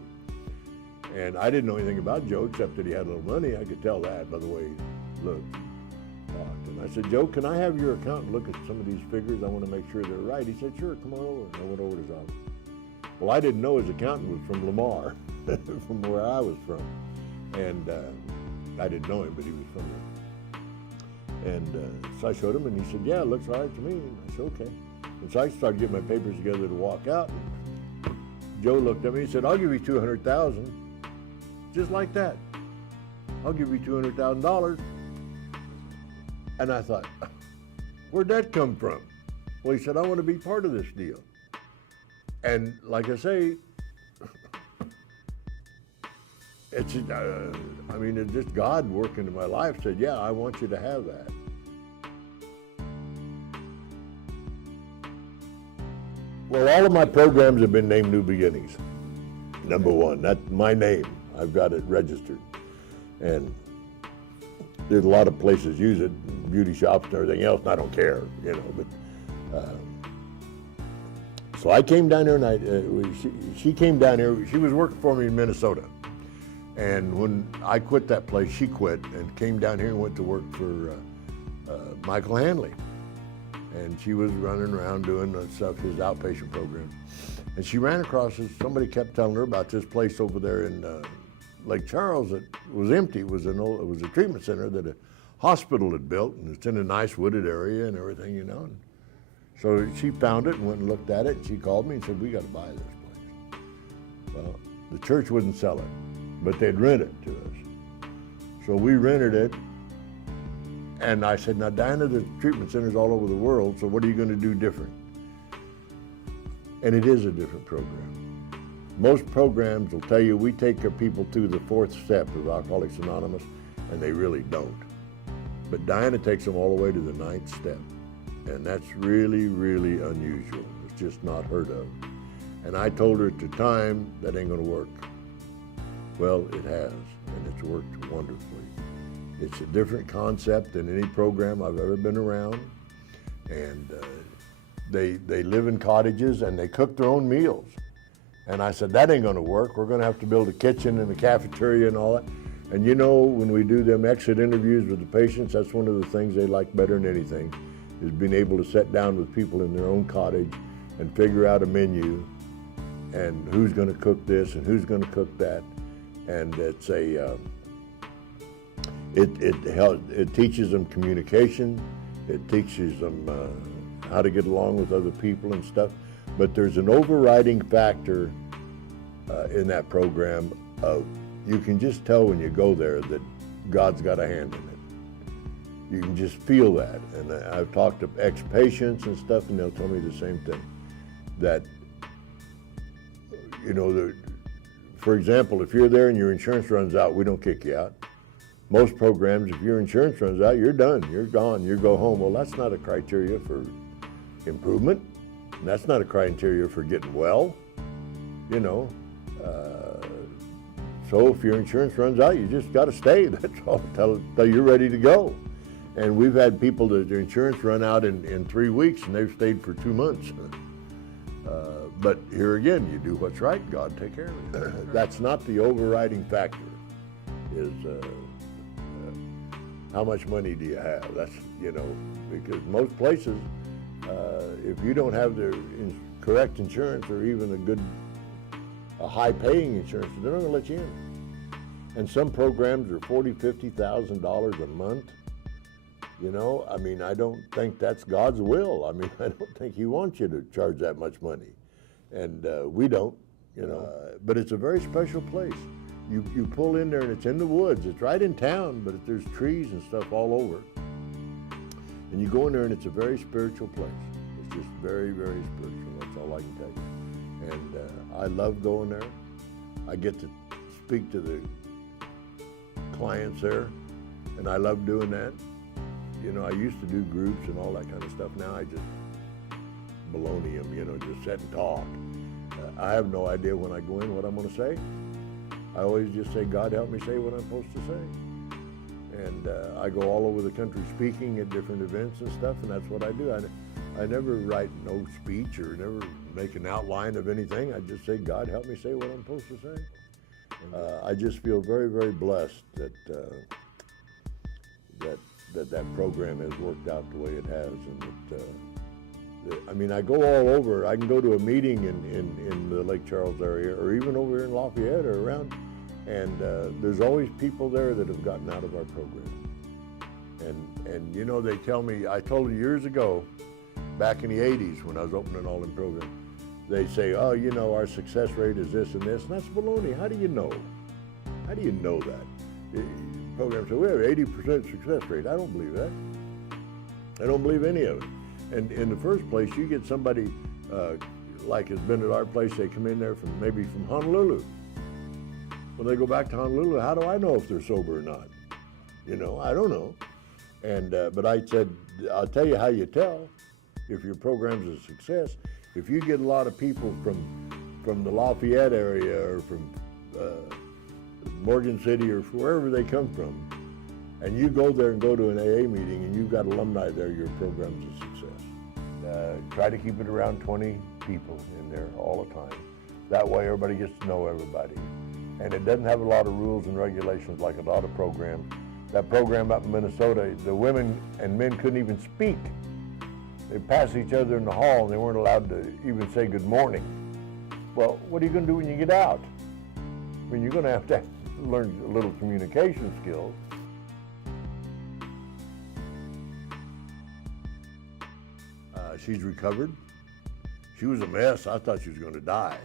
And I didn't know anything about Joe except that he had a little money. I could tell that by the way he looked, talked. And I said, Joe, can I have your accountant look at some of these figures? I want to make sure they're right. He said, sure, come on over. And I went over to his office. Well, I didn't know his accountant was from Lamar, from where I was from. And I didn't know him, but he was from there. And so I showed him, and he said, yeah, it looks all right to me. And I said, okay. And so I started getting my papers together to walk out. And Joe looked at me and said, I'll give you $200,000. Just like that. I'll give you $200,000. And I thought, where'd that come from? Well, he said, I want to be part of this deal. And like I say, it's just God working in my life said, yeah, I want you to have that. Well, all of my programs have been named New Beginnings. Number one, that's my name. I've got it registered. And there's a lot of places use it, beauty shops and everything else, and I don't care, you know, but so I came down here, and she came down here. She was working for me in Minnesota. And when I quit that place, she quit and came down here and went to work for Michael Hanley. And she was running around doing stuff, his outpatient program. And she ran across this, somebody kept telling her about this place over there in Lake Charles that was empty. It was a treatment center that a hospital had built, and it's in a nice wooded area and everything, you know. And so she found it and went and looked at it, and she called me and said, we got to buy this place. Well, the church wouldn't sell it, but they'd rent it to us. So we rented it, and I said, now Diana, there's treatment centers all over the world, so what are you going to do different? And it is a different program. Most programs will tell you we take our people through the 4th step of Alcoholics Anonymous, and they really don't. But Diana takes them all the way to the 9th step, and that's really, really unusual. It's just not heard of. And I told her at the time, that ain't going to work. Well, it has, and it's worked wonderfully. It's a different concept than any program I've ever been around, and they live in cottages and they cook their own meals. And I said, that ain't gonna work. We're gonna have to build a kitchen and a cafeteria and all that. And you know, when we do them exit interviews with the patients, that's one of the things they like better than anything, is being able to sit down with people in their own cottage and figure out a menu and who's gonna cook this and who's gonna cook that. And it's it teaches them communication. It teaches them how to get along with other people and stuff. But there's an overriding factor in that program of, you can just tell when you go there that God's got a hand in it. You can just feel that. And I've talked to ex-patients and stuff, and they'll tell me the same thing. That, you know, for example, if you're there and your insurance runs out, we don't kick you out. Most programs, if your insurance runs out, you're done, you're gone, you go home. Well, that's not a criteria for improvement. And that's not a criteria for getting well, you know. So if your insurance runs out, you just got to stay. That's all, till you're ready to go. And we've had people that their insurance run out in 3 weeks, and they've stayed for 2 months. But here again, you do what's right, God take care of it. That's not the overriding factor, is how much money do you have? That's, because most places, if you don't have the correct insurance or even a high-paying insurance, they're not going to let you in. And some programs are $40,000, $50,000 a month. I don't think that's God's will. I don't think He wants you to charge that much money, and we don't. But it's a very special place. You pull in there and it's in the woods. It's right in town, but there's trees and stuff all over. And you go in there and it's a very spiritual place. It's just very, very spiritual. That's all I can tell you. And I love going there. I get to speak to the clients there, and I love doing that. I used to do groups and all that kind of stuff. Now I just baloney them, just sit and talk. I have no idea when I go in what I'm going to say. I always just say, God help me say what I'm supposed to say. And I go all over the country speaking at different events and stuff, and that's what I do. I never write no speech or never make an outline of anything. I just say, God help me say what I'm supposed to say. I just feel very, very blessed that that program has worked out the way it has, and I go all over. I can go to a meeting in the Lake Charles area, or even over here in Lafayette or around, and there's always people there that have gotten out of our program. And they tell me, I told you years ago, back in the 80s when I was opening all them programs, they say, oh, our success rate is this and this, and that's baloney. How do you know? How do you know that? Programs say, we have 80% success rate. I don't believe that. I don't believe any of it. And in the first place, you get somebody like has been at our place, they come in there maybe from Honolulu. When they go back to Honolulu, how do I know if they're sober or not? I don't know. And but I said, I'll tell you how you tell if your program's a success. If you get a lot of people from the Lafayette area or from Morgan City or wherever they come from, and you go there and go to an AA meeting and you've got alumni there, your program's a success. Try to keep it around 20 people in there all the time. That way everybody gets to know everybody. And it doesn't have a lot of rules and regulations like a lot of programs. That program up in Minnesota, the women and men couldn't even speak. They passed each other in the hall and they weren't allowed to even say good morning. Well, what are you going to do when you get out? You're going to have learn a little communication skills. She's recovered. She was a mess. I thought she was going to die.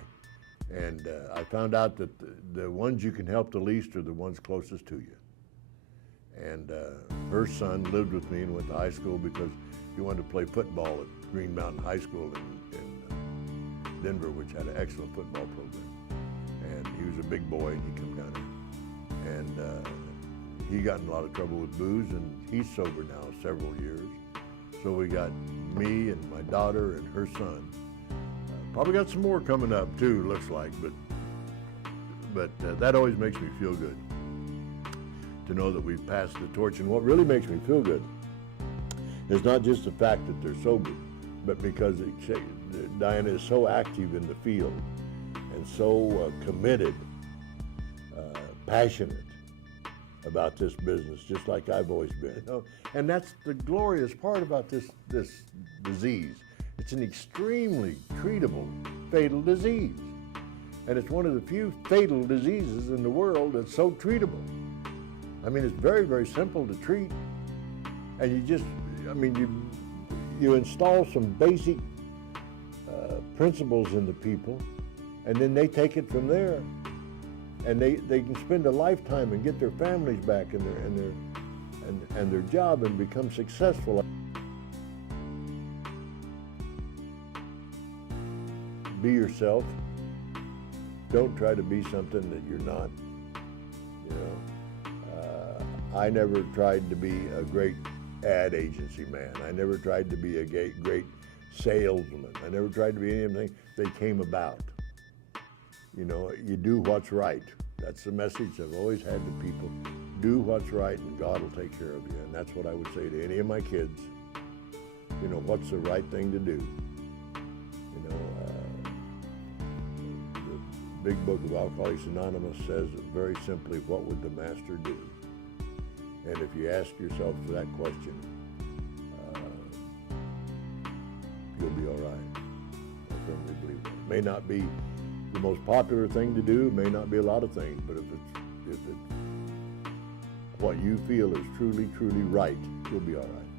And I found out that the ones you can help the least are the ones closest to you. And her son lived with me and went to high school because he wanted to play football at Green Mountain High School in Denver, which had an excellent football program. And he was a big boy, and he come down there. And he got in a lot of trouble with booze, and he's sober now several years. So we got me and my daughter and her son. Probably got some more coming up too, looks like, but that always makes me feel good to know that we've passed the torch. And what really makes me feel good is not just the fact that they're sober, but because Diana is so active in the field and so committed, passionate about this business, just like I've always been. And that's the glorious part about this disease. It's an extremely treatable, fatal disease. And it's one of the few fatal diseases in the world that's so treatable. It's very, very simple to treat. And you just, you install some basic principles in the people, and then they take it from there. And they can spend a lifetime and get their families back and their job and become successful. Be yourself. Don't try to be something that you're not. I never tried to be a great ad agency man. I never tried to be a great salesman. I never tried to be anything. They came about. You do what's right. That's the message I've always had to people. Do what's right and God will take care of you. And that's what I would say to any of my kids. What's the right thing to do? The big book of Alcoholics Anonymous says very simply, what would the master do? And if you ask yourself that question, you'll be all right. I firmly believe that. It may not be the most popular thing to do, it may not be a lot of things, but if it's what you feel is truly, truly right, you'll be all right.